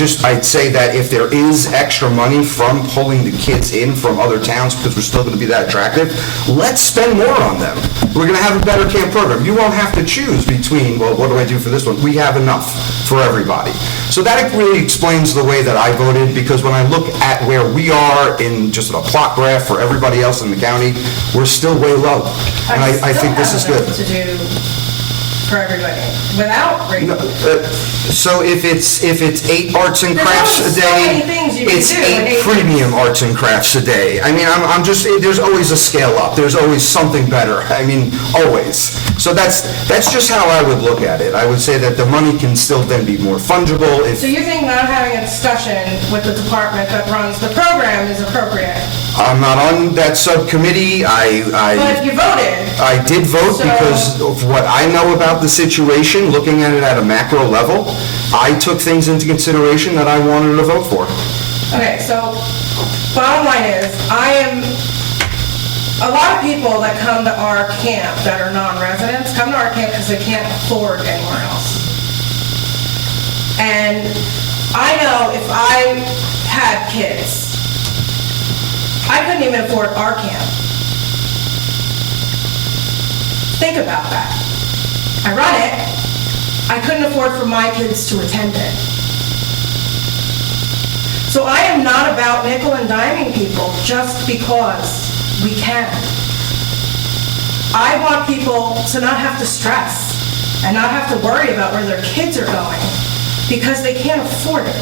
say that if there is extra money from pulling the kids in from other towns, because we're still going to be that attractive, let's spend more on them. We're going to have a better camp program. You won't have to choose between, well, what do I do for this one? We have enough for everybody. So that really explains the way that I voted, because when I look at where we are in just a plot graph for everybody else in the county, we're still way low. And I think this is good. To do for everybody, without rate. So if it's 8 arts and There's crafts only a so day, many things you can it's do in 8 8 premium arts and crafts a day. I mean, I'm just, there's always a scale up. There's always something better. I mean, always. So that's just how I would look at it. I would say that the money can still then be more fungible if... So you think not having a discussion with the department that runs the program is appropriate? I'm not on that subcommittee. But if you voted, I did vote So- because of what I know about the situation, looking at it at a macro level. I took things into consideration that I wanted to vote for. okay, so bottom line is, a lot of people that come to our camp that are non-residents come to our camp because they can't afford anywhere else. And I know if I had kids, I couldn't even afford our camp. Think about that. I run it. I couldn't afford for my kids to attend it. So I am not about nickel and diming people just because we can. I want people to not have to stress and not have to worry about where their kids are going because they can't afford it.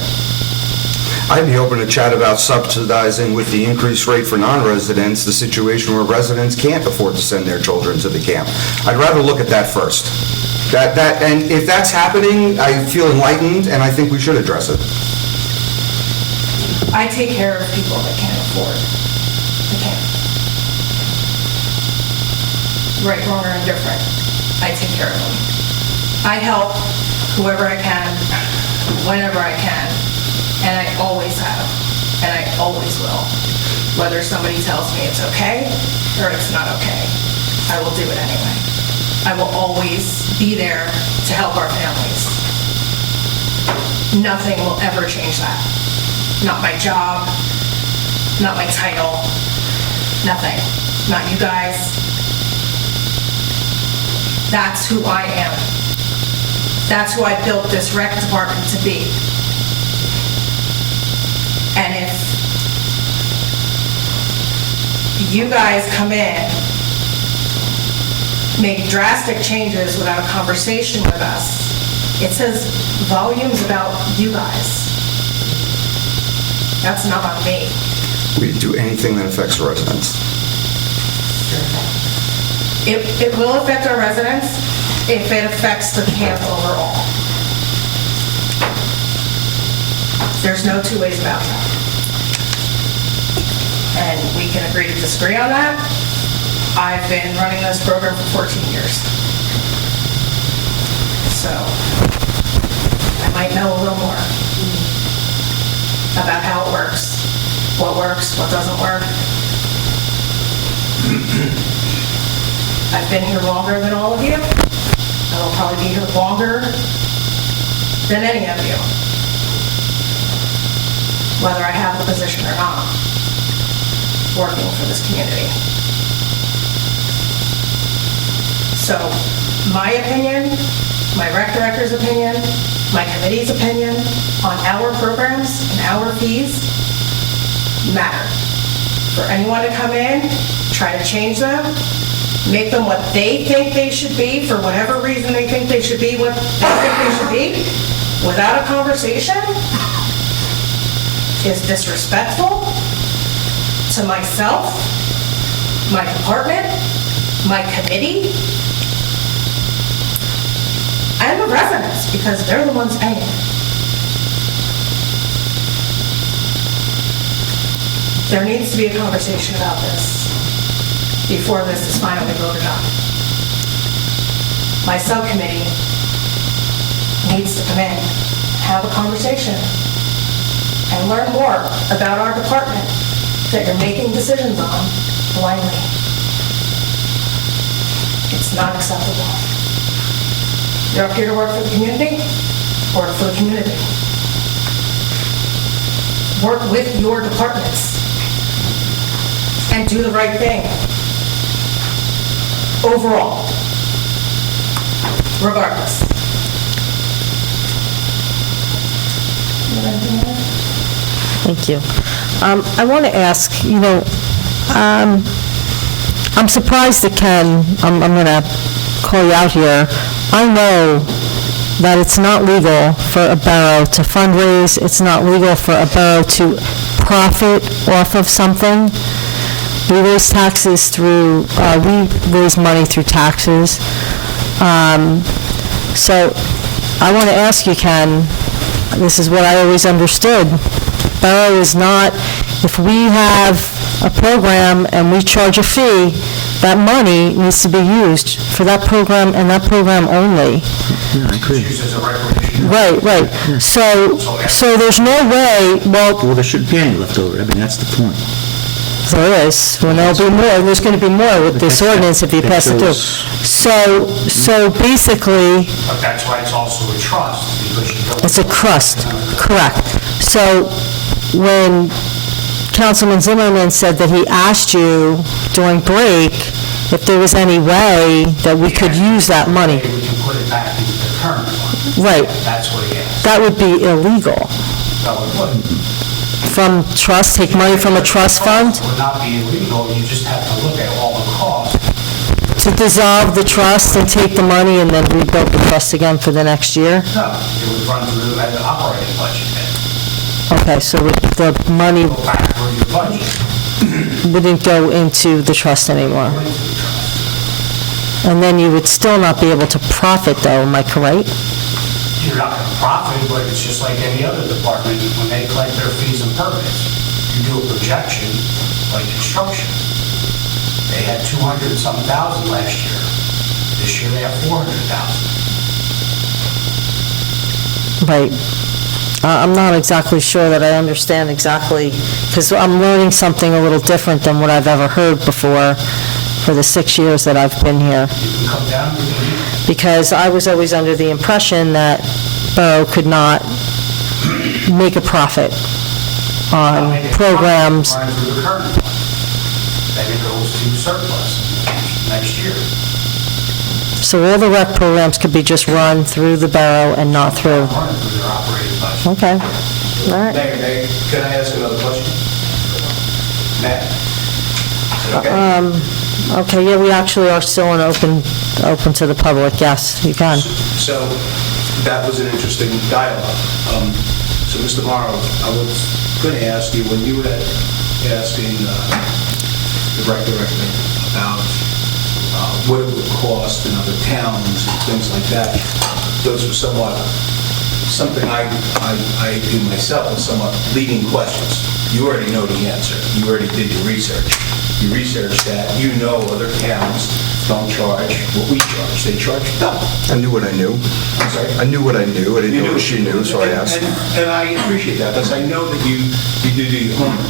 I'd be open to chat about subsidizing with the increased rate for non-residents, the situation where residents can't afford to send their children to the camp. I'd rather look at that first. And if that's happening, I feel enlightened, and I think we should address it. I take care of people that can't afford. They can't. Right, wrong, or indifferent. I take care of them. I help whoever I can, whenever I can, and I always have, and I always will. Whether somebody tells me it's okay or it's not okay, I will do it anyway. I will always be there to help our families. Nothing will ever change that. Not my job, not my title, nothing. Not you guys. That's who I am. That's who I built this rec department to be. And if you guys come in, make drastic changes without a conversation with us, it says volumes about you guys. That's not on me. We do anything that affects the residents. It will affect our residents if it affects the camp overall. There's no two ways about that. And we can agree to disagree on that. I've been running this program for 14 years. So I might know a little more about how it works, what doesn't work. I've been here longer than all of you. I will probably be here longer than any of you, whether I have the position or not, working for this community. So my opinion, my rec director's opinion, my committee's opinion on our programs and our fees matter. For anyone to come in, try to change them, make them what they think they should be, for whatever reason they think they should be what they think they should be, without a conversation, is disrespectful to myself, my department, my committee, and the residents, because they're the ones paying. There needs to be a conversation about this before this is finally voted on. My subcommittee needs to come in, have a conversation, and learn more about our department that you're making decisions on blindly. It's not acceptable. You're up here to work for the community, work for the community. Work with your departments and do the right thing. Overall, regardless. Thank you. I want to ask, I'm surprised that Ken, I'm going to call you out here. I know that it's not legal for a borough to fundraise, it's not legal for a borough to profit off of something. We raise taxes through, we raise money through taxes. So I want to ask you, Ken, this is what I always understood. Borough is not, if we have a program and we charge a fee, that money needs to be used for that program and that program only. Yeah, I agree. Used as a recreation. Right. So there's no way, well, Well, there shouldn't be any left over. I mean, that's the point. there is, well, there'll be more, there's going to be more with this ordinance if you pass it through. So basically, But that's why it's also a trust, because you don't... it's a trust, correct. So when Councilman Zimmerman said that he asked you during break if there was any way that we could use that money, We can put it back into the current fund. right, That's what he asked. that would be illegal. No, it wouldn't. From trust, take money from a trust fund It would not be illegal, you just have to look at all the costs. to dissolve the trust and take the money and then rebuild the trust again for the next year? No, it would run through an operating budget then. Okay, so the money Go back through your budget. wouldn't go into the trust anymore. Go into the trust. And then you would still not be able to profit though, am I correct? You're not going to profit, but it's just like any other department, when they collect their fees and permits, you do a projection, like construction. They had 200-something thousand last year. This year they have 400,000. Right. I'm not exactly sure that I understand exactly, because I'm learning something a little different than what I've ever heard before for the 6 years that I've been here. You can come down to the... Because I was always under the impression that borough could not make a profit on programs. Run through the current fund. Then it goes to surplus next year. So all the rec programs could be just run through the borough and not through. Running through their operating budget. Okay, all right. Mayor, can I ask another question? Matt? Okay. Okay, yeah, we actually are still open to the public, yes, you can. So that was an interesting dialogue. So, Mr. Morrow, I was going to ask you, when you were asking the rec director about what it would cost in other towns and things like that, those were something I do myself, with somewhat leading questions. You already know the answer. You already did your research. You researched that. You know other towns don't charge what we charge. They charge double. I knew what I knew. I'm sorry? I knew what I knew. I didn't know what she knew, so I asked. And I appreciate that, because I know that you do your homework.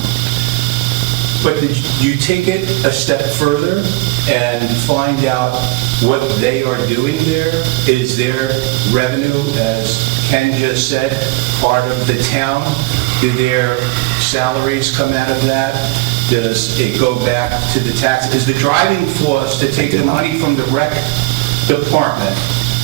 But did you take it a step further and find out what they are doing there? Is their revenue, as Ken just said, part of the town? Do their salaries come out of that? Does it go back to the tax? Is the driving force to take the money from the rec department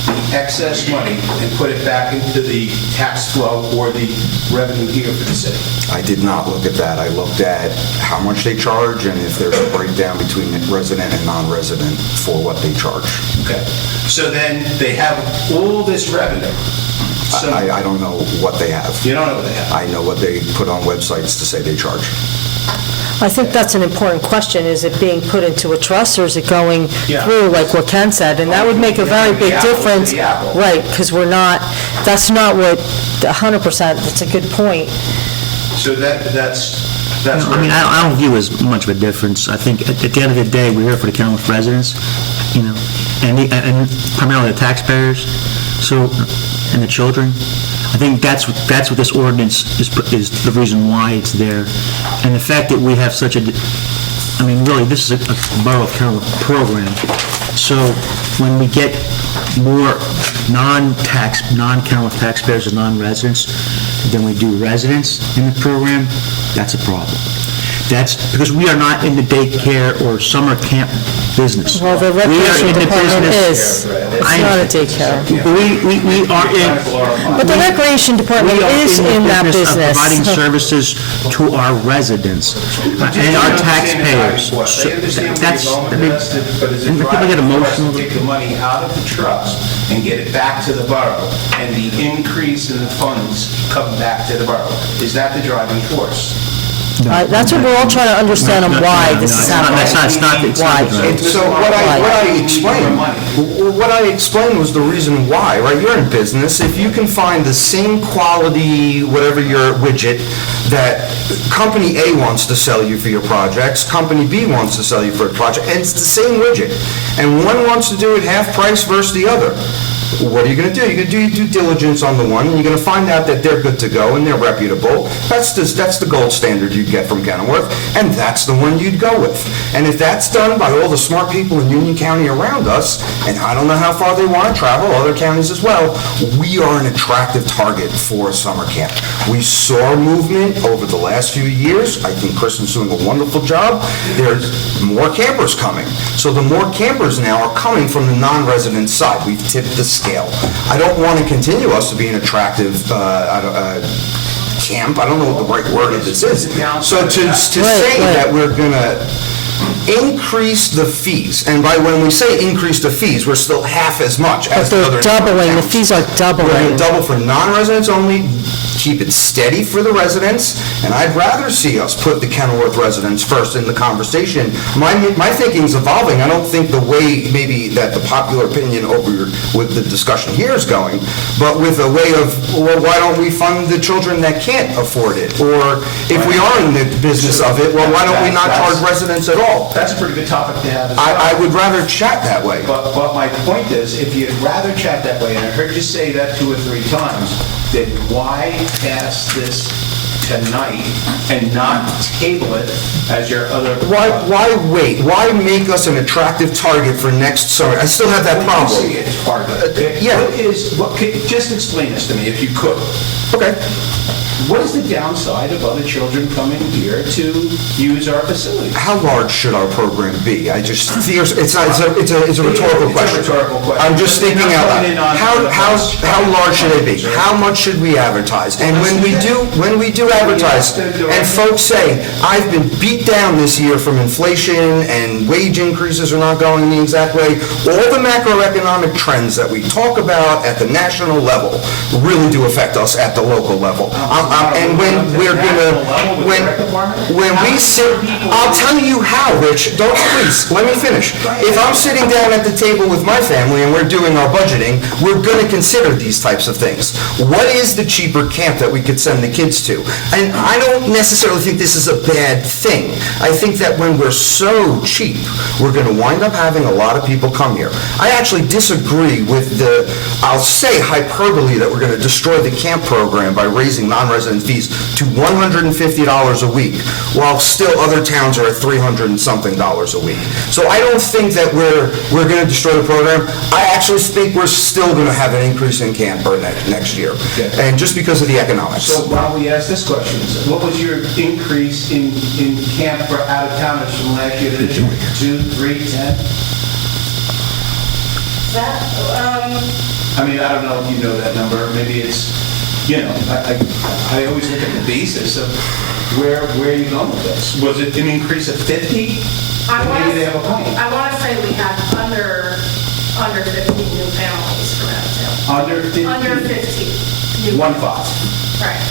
the excess money and put it back into the tax flow or the revenue here for the city? I did not look at that. I looked at how much they charge and if there's a breakdown between resident and non-resident for what they charge. Okay. So then they have all this revenue. So I don't know what they have. you don't know what they have. I know what they put on websites to say they charge. I think that's an important question. Is it being put into a trust, or is it going Yeah. through, like what Ken said? And that would make a very big The apple to difference. the apple. Right, because that's not what, 100%, that's a good point. So that's I mean, I don't view as much of a difference. I think at the end of the day, we're here for the Kenilworth residents, you know, and primarily the taxpayers, so, and the children. I think that's what this ordinance is the reason why it's there. And the fact that we have such I mean, really, this is a Borough of Kenilworth program. So when we get more non-Kenilworth taxpayers and non-residents than we do residents in the program, that's a problem. That's because we are not in the daycare or summer camp business. Well, the We are recreation in the department business- is. It's not a daycare. We are in. But the recreation department We are is in that of business. providing services to our residents and our taxpayers. So They understand where that's, you're I going mean, with this, but is it and people get driving for us emotional. to take the money out of the trust and get it back to the borough, and the increase in the funds come back to the borough? Is that the driving force? That's what we're all trying to understand on why this is happening. It's not the Why? driving. So what I explained was the reason why, right? You're in business. If you can find the same quality, whatever your widget, that company A wants to sell you for your projects, company B wants to sell you for a project, and it's the same widget, and one wants to do it half price versus the other, what are you going to do? You're going to do your due diligence on the one, and you're going to find out that they're good to go and they're reputable. That's the gold standard you'd get from Kenilworth, and that's the one you'd go with. And if that's done by all the smart people in Union County around us, and I don't know how far they want to travel, other counties as well, we are an attractive target for summer camp. We saw movement over the last few years. I think Kristen's doing a wonderful job. There's more campers coming. So the more campers now are coming from the non-resident side. We've tipped the scale. I don't want to continue us to be an attractive camp. I don't know what the right word of this is. So to say that we're going to increase the fees, and by when we say increase the fees, we're still half as much But as the other they're doubling, the towns. fees are We're going doubling. to double for non-residents only, keep it steady for the residents, and I'd rather see us put the Kenilworth residents first in the conversation. My thinking's evolving. I don't think the way maybe that the popular opinion over with the discussion here is going, but with a way of, well, why don't we fund the children that can't afford it? Or if we are in the business of it, well, why don't we not charge residents at all? That's a pretty good topic to have as well. I would rather chat that way. But my point is, if you'd rather chat that way, and I heard you say that 2 or 3 times, then why pass this tonight and not table it as your other... Why wait? Why make us an attractive target for next summer? I still have that We problem. see it as part of it. Yeah. Just explain this to me, if you could. Okay. What is the downside of other children coming here to use our facilities? How large should our program be? I just, it's a rhetorical question. It's a rhetorical question. I'm just thinking out loud. You're not How going in on- large should it be? How much should we advertise? And when we do advertise, and folks say, I've been beat down this year from inflation and wage increases are not going in the exact way, all the macroeconomic trends that we talk about at the national level really do affect us at the local level. And when we're gonna, when we sit, I'll tell you how, Rich, please, let me finish. If I'm sitting down at the table with my family and we're doing our budgeting, we're gonna consider these types of things. What is the cheaper camp that we could send the kids to? And I don't necessarily think this is a bad thing. I think that when we're so cheap, we're gonna wind up having a lot of people come here. I actually disagree with the, I'll say hyperbole that we're gonna destroy the camp program by raising non-resident fees to $150 a week, while still other towns are at $300 and something a week. So I don't think that we're going to destroy the program. I actually think we're still going to have an increase in camp next year, and just because of the economics. So while we ask this question, what was your increase in camp for out-of-towners from last year to this year? 2, 3, 10? That, I mean, I don't know if you know that number, maybe it's, I always look at the basis of where are you going with this? Was it an increase of 50? I Then maybe they have a point. want to say we had under 50 new families from out of town. Under 50? Under 50. 1-5. Right.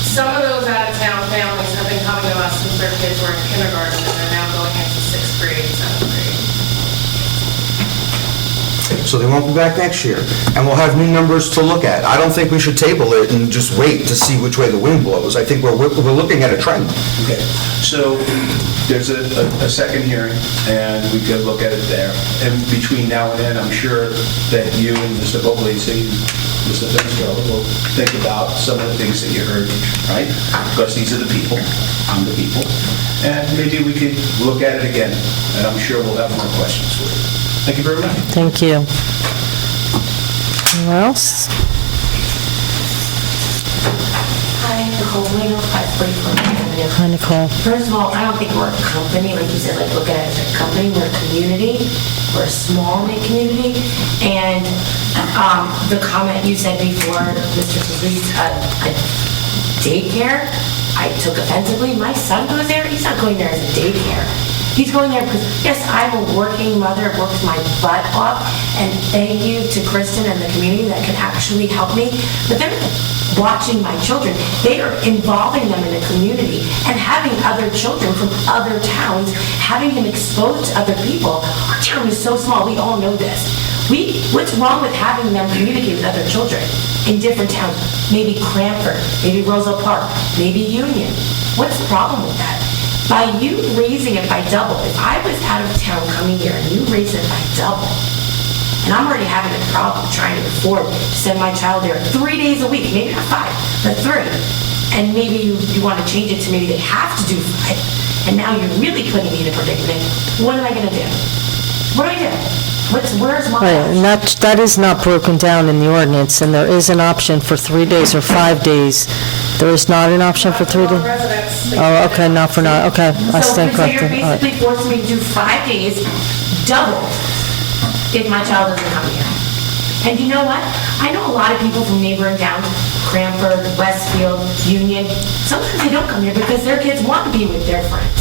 Some of those out-of-town families have been coming to us since their kids were in kindergarten, and they're now going into 6th grade, 7th grade. So they won't be back next year, and we'll have new numbers to look at. I don't think we should table it and just wait to see which way the wind blows. I think we're looking at a trend. Okay, so there's a second hearing, and we could look at it there. And between now and then, I'm sure that you and Mr. Boglisi, Mr. Fitzgerald, will think about some of the things that you heard, right? Because these are the people, I'm the people. And maybe we could look at it again, and I'm sure we'll have more questions for you. Thank you very much. Thank you. Anyone else? Hi, Nicole Lino, 544 Avenue. Hi, Nicole. First of all, I don't think we're a company, like you said, like look at it as a company. We're a community. We're a small knit community. And the comment you said before, Mr. Fabrice, a daycare, I took offensively. My son goes there. He's not going there as a daycare. He's going there because, yes, I'm a working mother, works my butt off, and thank you to Kristen and the community that can actually help me. But they're watching my children. They are involving them in the community and having other children from other towns, having them exposed to other people. Our town is so small. We all know this. What's wrong with having them communicate with other children in different towns? Maybe Cranford, maybe Roselle Park, maybe Union. What's the problem with that? By you raising it by double, if I was out of town coming here and you raise it by double, and I'm already having a problem trying to afford to send my child there 3 days a week, maybe not 5, but 3, and maybe you want to change it to maybe they have to do 5, and now you're really putting me in a predicament, what am I going to do? What do I do? Where's my Right, and that is not broken down in the ordinance, and there is an option for 3 days or 5 days. There is not an option for 3 days? Oh, okay, not for now, okay, I stand So you're corrected. All right. basically forcing me to do 5 days, double, if my child doesn't come here. And you know what? I know a lot of people from neighboring towns, Cranford, Westfield, Union, sometimes they don't come here because their kids want to be with their friends.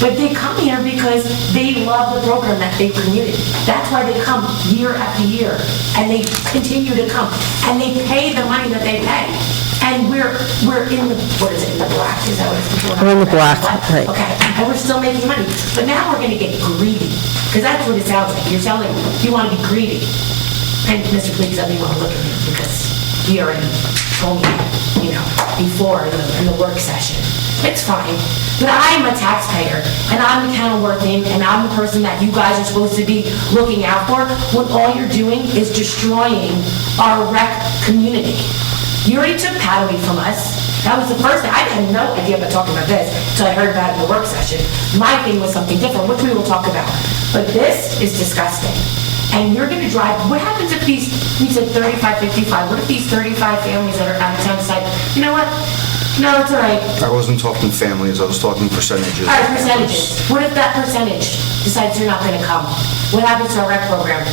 But they come here because they love the program that they've created. That's why they come year after year, and they continue to come, and they pay the money that they pay. And we're in the, what is it, in the black? Is that what it's? We're in the black, right. Okay, and we're still making money. But now we're going to get greedy, because that's what it sounds like. You're sounding, you want to be greedy. And Mr. Please, doesn't want to look at me, because he already told me, before in the work session. It's fine. But I'm a taxpayer, and I'm the Kenilworthian, and I'm the person that you guys are supposed to be looking out for, when all you're doing is destroying our rec community. You already took Poway from us. That was the first thing. I had no idea about talking about this until I heard about it in the work session. My thing was something different, which we will talk about. But this is disgusting. And you're going to drive, what happens if these, we said 35, 55, what if these 35 families that are out of town decide, you know what? No, it's all right. I wasn't talking families, I was talking percentages. All right, percentages. What if that percentage decides you're not going to come? What happens to our rec program?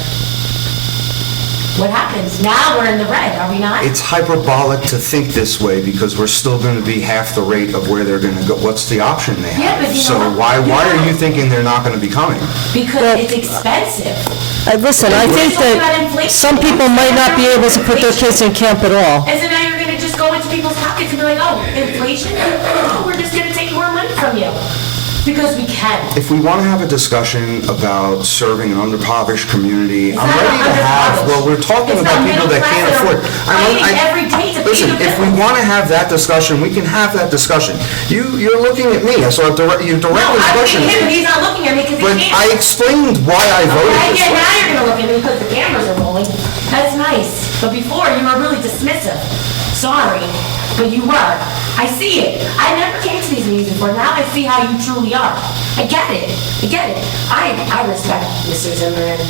What happens? Now we're in the red, are we not? It's hyperbolic to think this way because we're still going to be half the rate of where they're going to go. What's the option they have? Yeah, but you know So what? why are you thinking they're not going to be coming? Because it's expensive. Listen, I think that some people might not be able to put their kids in camp at all. And so now you're going to just go into people's pockets and be like, oh, inflation? Oh, we're just going to take more money from you. Because we can. If we want to have a discussion about serving an underpoverished community, I'm not ready to have, underpoverished. well, we're talking It's about not people that middle can't class afford. that are fighting every day to pay Listen, the if we bills. want to have that discussion, we can have that discussion. You're looking at me, so you're No, directing the I'm question. looking at him, but he's not looking at me because he But can't. I explained why I voted Okay, this yeah, way. now you're going to look at me because the cameras are rolling. That's nice. But before, you were really dismissive. Sorry, but you were. I see it. I never came to these meetings before. Now I see how you truly are. I get it. I get it. I respect Mr. Zimmerman.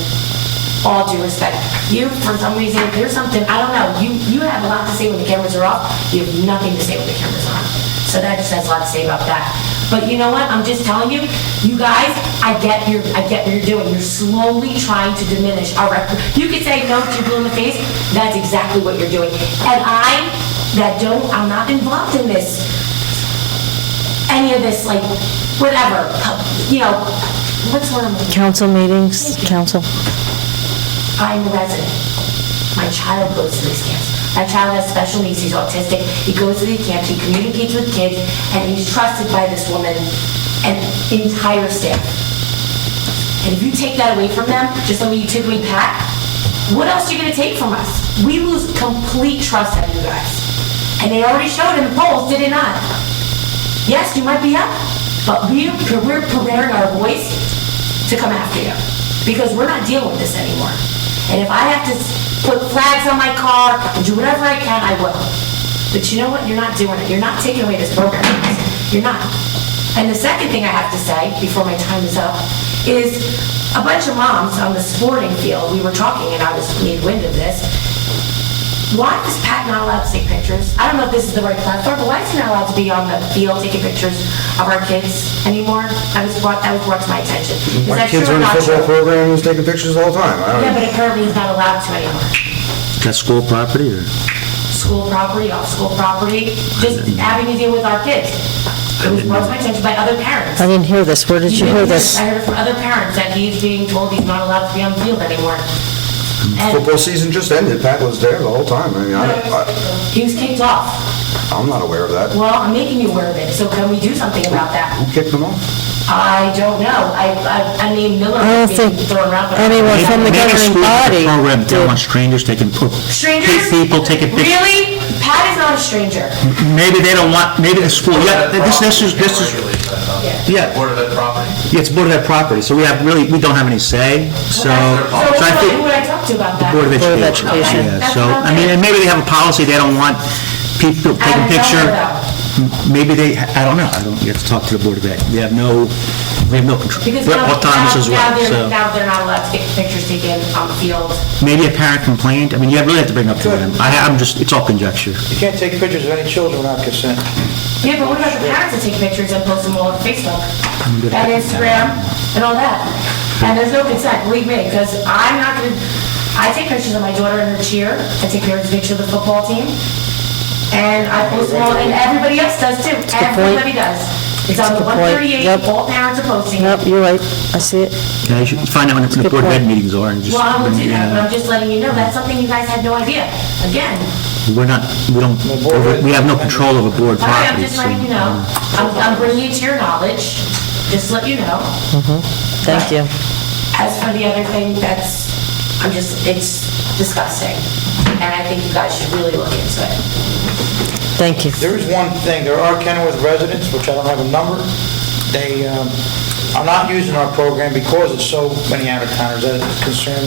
All due respect. You, for some reason, there's something, I don't know, you have a lot to say when the cameras are off. You have nothing to say when the cameras are on. So that just has a lot to say about that. But you know what? I'm just telling you, you guys, I get what you're doing. You're slowly trying to diminish our record. You could say no to blue in the face. That's exactly what you're doing. And I'm not involved in this, any of this, like, whatever, you know, what's one of them? Council meetings, council. I'm a resident. My child goes to these camps. My child has special needs, he's autistic, he goes to these camps, he communicates with kids, and he's trusted by this woman and entire staff. And if you take that away from them, just like you took away Pat, what else are you gonna take from us? We lose complete trust in you guys. And they already showed in the polls, did it not? Yes, you might be up, but we're preparing our voice to come after you, because we're not dealing with this anymore. And if I have to put flags on my car and do whatever I can, I will. But you know what? You're not doing it. You're not taking away this program. You're not. And the second thing I have to say, before my time is up, is a bunch of moms on the sporting field, we were talking and I was made wind of this. Why is Pat not allowed to take pictures? I don't know if this is the right platform, but why is he not allowed to be on the field taking pictures of our kids anymore? That was brought to my attention. Is My that kids true are or in the not football true? program, he's taking pictures all the time. Yeah, but apparently he's not allowed to anymore. That's school property, or? School property, off-school property, just having to deal with our kids. It was brought to my attention by other parents. I didn't hear this. Where did you hear this? I heard it from other parents that he's being told he's not allowed to be on the field anymore. And Football season just ended, Pat was there the whole time. I mean, he was kicked off. I'm not aware of that. Well, I'm making you aware of it, so can we do something about that? Who kicked him off? I don't know. I mean, Miller I don't is being think thrown around. but- anyone from the Maybe governing schools have a body program that did. wants strangers taking, Strangers? people taking pictures. Really? Pat is not a stranger. Maybe they don't want, maybe the school, yeah, this is, yeah. Board of Ed property. Yeah, it's Board of Ed property, so we don't have any say, so I Who think, would I talk to about that? Board of Board of Education. Education. Yeah, That's so, what I'm I mean, saying. and maybe they have a policy, they don't want people taking And it's picture. not Maybe they, I don't know, you have to talk to the Board of Ed. We have no control. Because We're now autonomous as well, so. now they're not allowed to get pictures taken on the field. Maybe a parent complained, I mean, you really have to bring up to them. I'm just, it's all conjecture. You can't take pictures of any children without consent. Yeah, but what about the parents that take pictures and post them all on Facebook and Instagram and all that? And there's no consent, believe me, because I'm not gonna, I take pictures of my daughter in her cheer, I take pictures of the football team, and I post them all, and everybody else does too. good point. Everybody does. It's on the That's a good point. 138, Yep. all parents are posting it. Yep, you're right. I see it. Yeah, you should find out when the good Board of Ed point. meetings are and just. Well, I will do that, but Yeah. I'm just letting you know, that's something you guys had no idea. Again, We have no control over board all right, I'm property. just letting you know. I'm bringing it to your knowledge, just to let you know. Thank you. As for the other thing, it's disgusting. And I think you guys should really look into it. Thank you. There is one thing, there are Kenilworth residents, which I don't have a number, they are not using our program because it's so many out-of-towners. That is a concern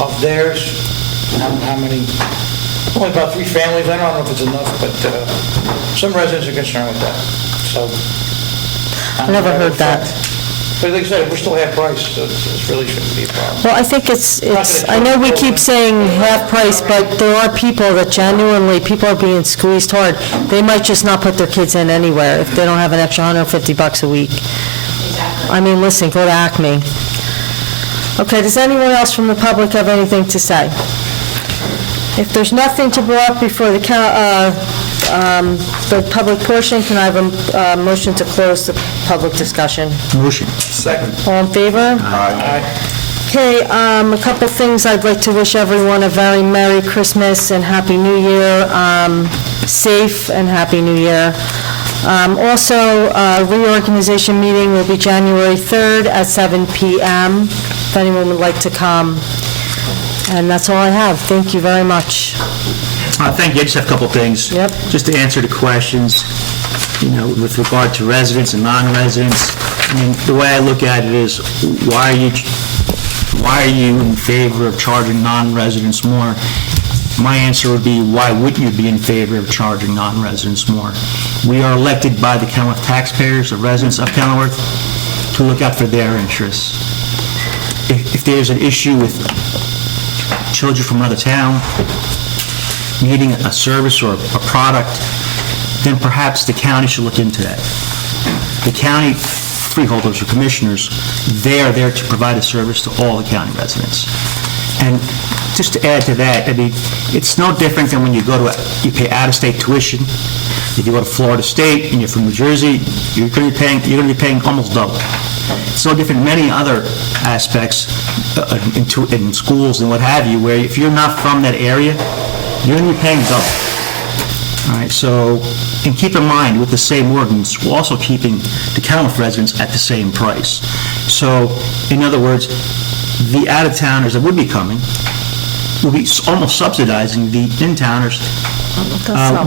of theirs. How many, only about 3 families, I don't know if it's enough, but some residents are concerned with that, so. I never heard that. But like I said, we're still half price, so it really shouldn't be a problem. Well, I think it's, I know we keep saying half price, but there are people that genuinely, people are being squeezed hard. They might just not put their kids in anywhere if they don't have an extra $150 a week. I mean, listen, go to Acme. Okay, does anyone else from the public have anything to say? If there's nothing to bring up before the public portion, can I have a motion to close the public discussion? Motion. Second. All in favor? Okay, a couple things. I'd like to wish everyone a very Merry Christmas and Happy New Year, safe and Happy New Year. Also, reorganization meeting will be January 3rd at 7 p.m., if anyone would like to come. And that's all I have. Thank you very much. Thank you, I just have a couple things. Yep. Just to answer the questions, with regard to residents and non-residents. I mean, the way I look at it is, why are you in favor of charging non-residents more? My answer would be, why wouldn't you be in favor of charging non-residents more? We are elected by the Kenilworth taxpayers, the residents of Kenilworth, to look out for their interests. If there's an issue with children from another town needing a service or a product, then perhaps the county should look into that. the county freeholders or commissioners, they are there to provide a service to all the county residents. And just to add to that, I mean, it's no different than when you you pay out-of-state tuition. If you go to Florida State and you're from New Jersey, you're going to be paying almost double. It's no different in many other aspects in schools and what have you, where if you're not from that area, you're going to be paying double. All right, so, and keep in mind, with the same ordinance, we're also keeping the Kenilworth residents at the same price. So, in other words, the out-of-towners that would be coming will be almost subsidizing the in-towners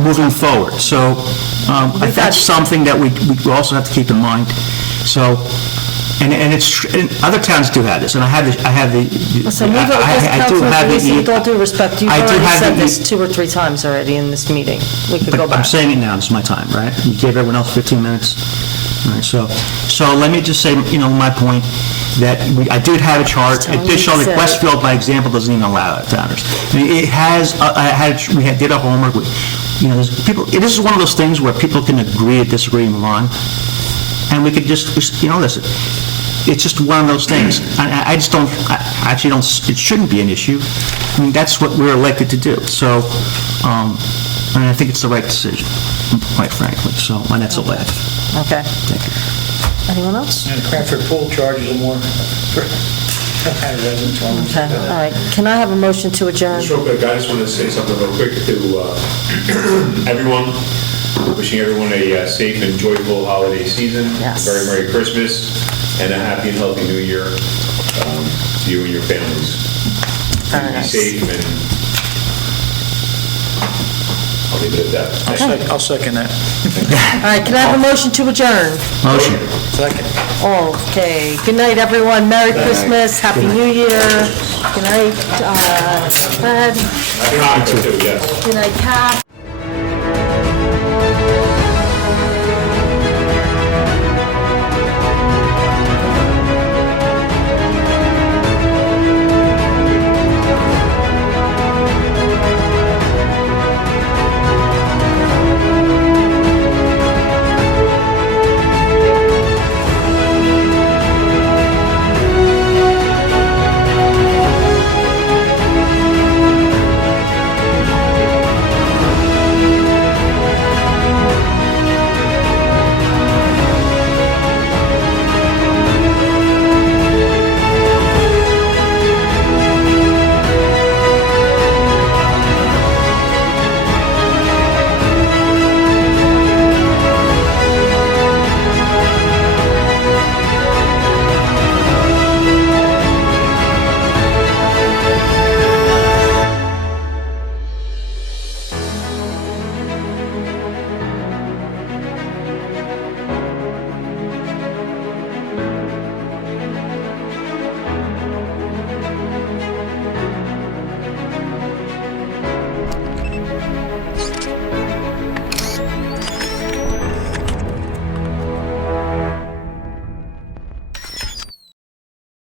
moving forward. So, that's something that we also have to keep in mind. So, and other towns do have this, and I have the. So move it, Councilman Felice, with all due respect, you've already said this 2 or 3 times already in this meeting. We could go back. I'm saying it now, this is my time, right? You gave everyone else 15 minutes. All right, so let me just say, my point, that I did have a chart. It did show that Westfield, by example, doesn't even allow out-of-towners. I mean, it has, we did our homework. There's people, this is one of those things where people can agree or disagree and move on. And we could just, listen, it's just one of those things. I actually don't, it shouldn't be an issue. I mean, that's what we're elected to do. So, and I think it's the right decision, quite frankly. So, and that's all I have. Okay. Thank you. Anyone else? And Cranford pool charges are more for county residents. Okay, all right. Can I have a motion to adjourn? Just real quick, I just want to say something real quick to everyone. Wishing everyone a safe and joyful holiday season. Yes. Very Merry Christmas and a happy and healthy New Year to you and your families. Very Be nice. safe, and I'll leave it at that. I'll second that. All right, can I have a motion to adjourn? Motion. Second. Okay, good night, everyone. Merry Christmas, Happy New Year. Good night, Fred. Happy Hanukkah too, yes. Good night, Kat.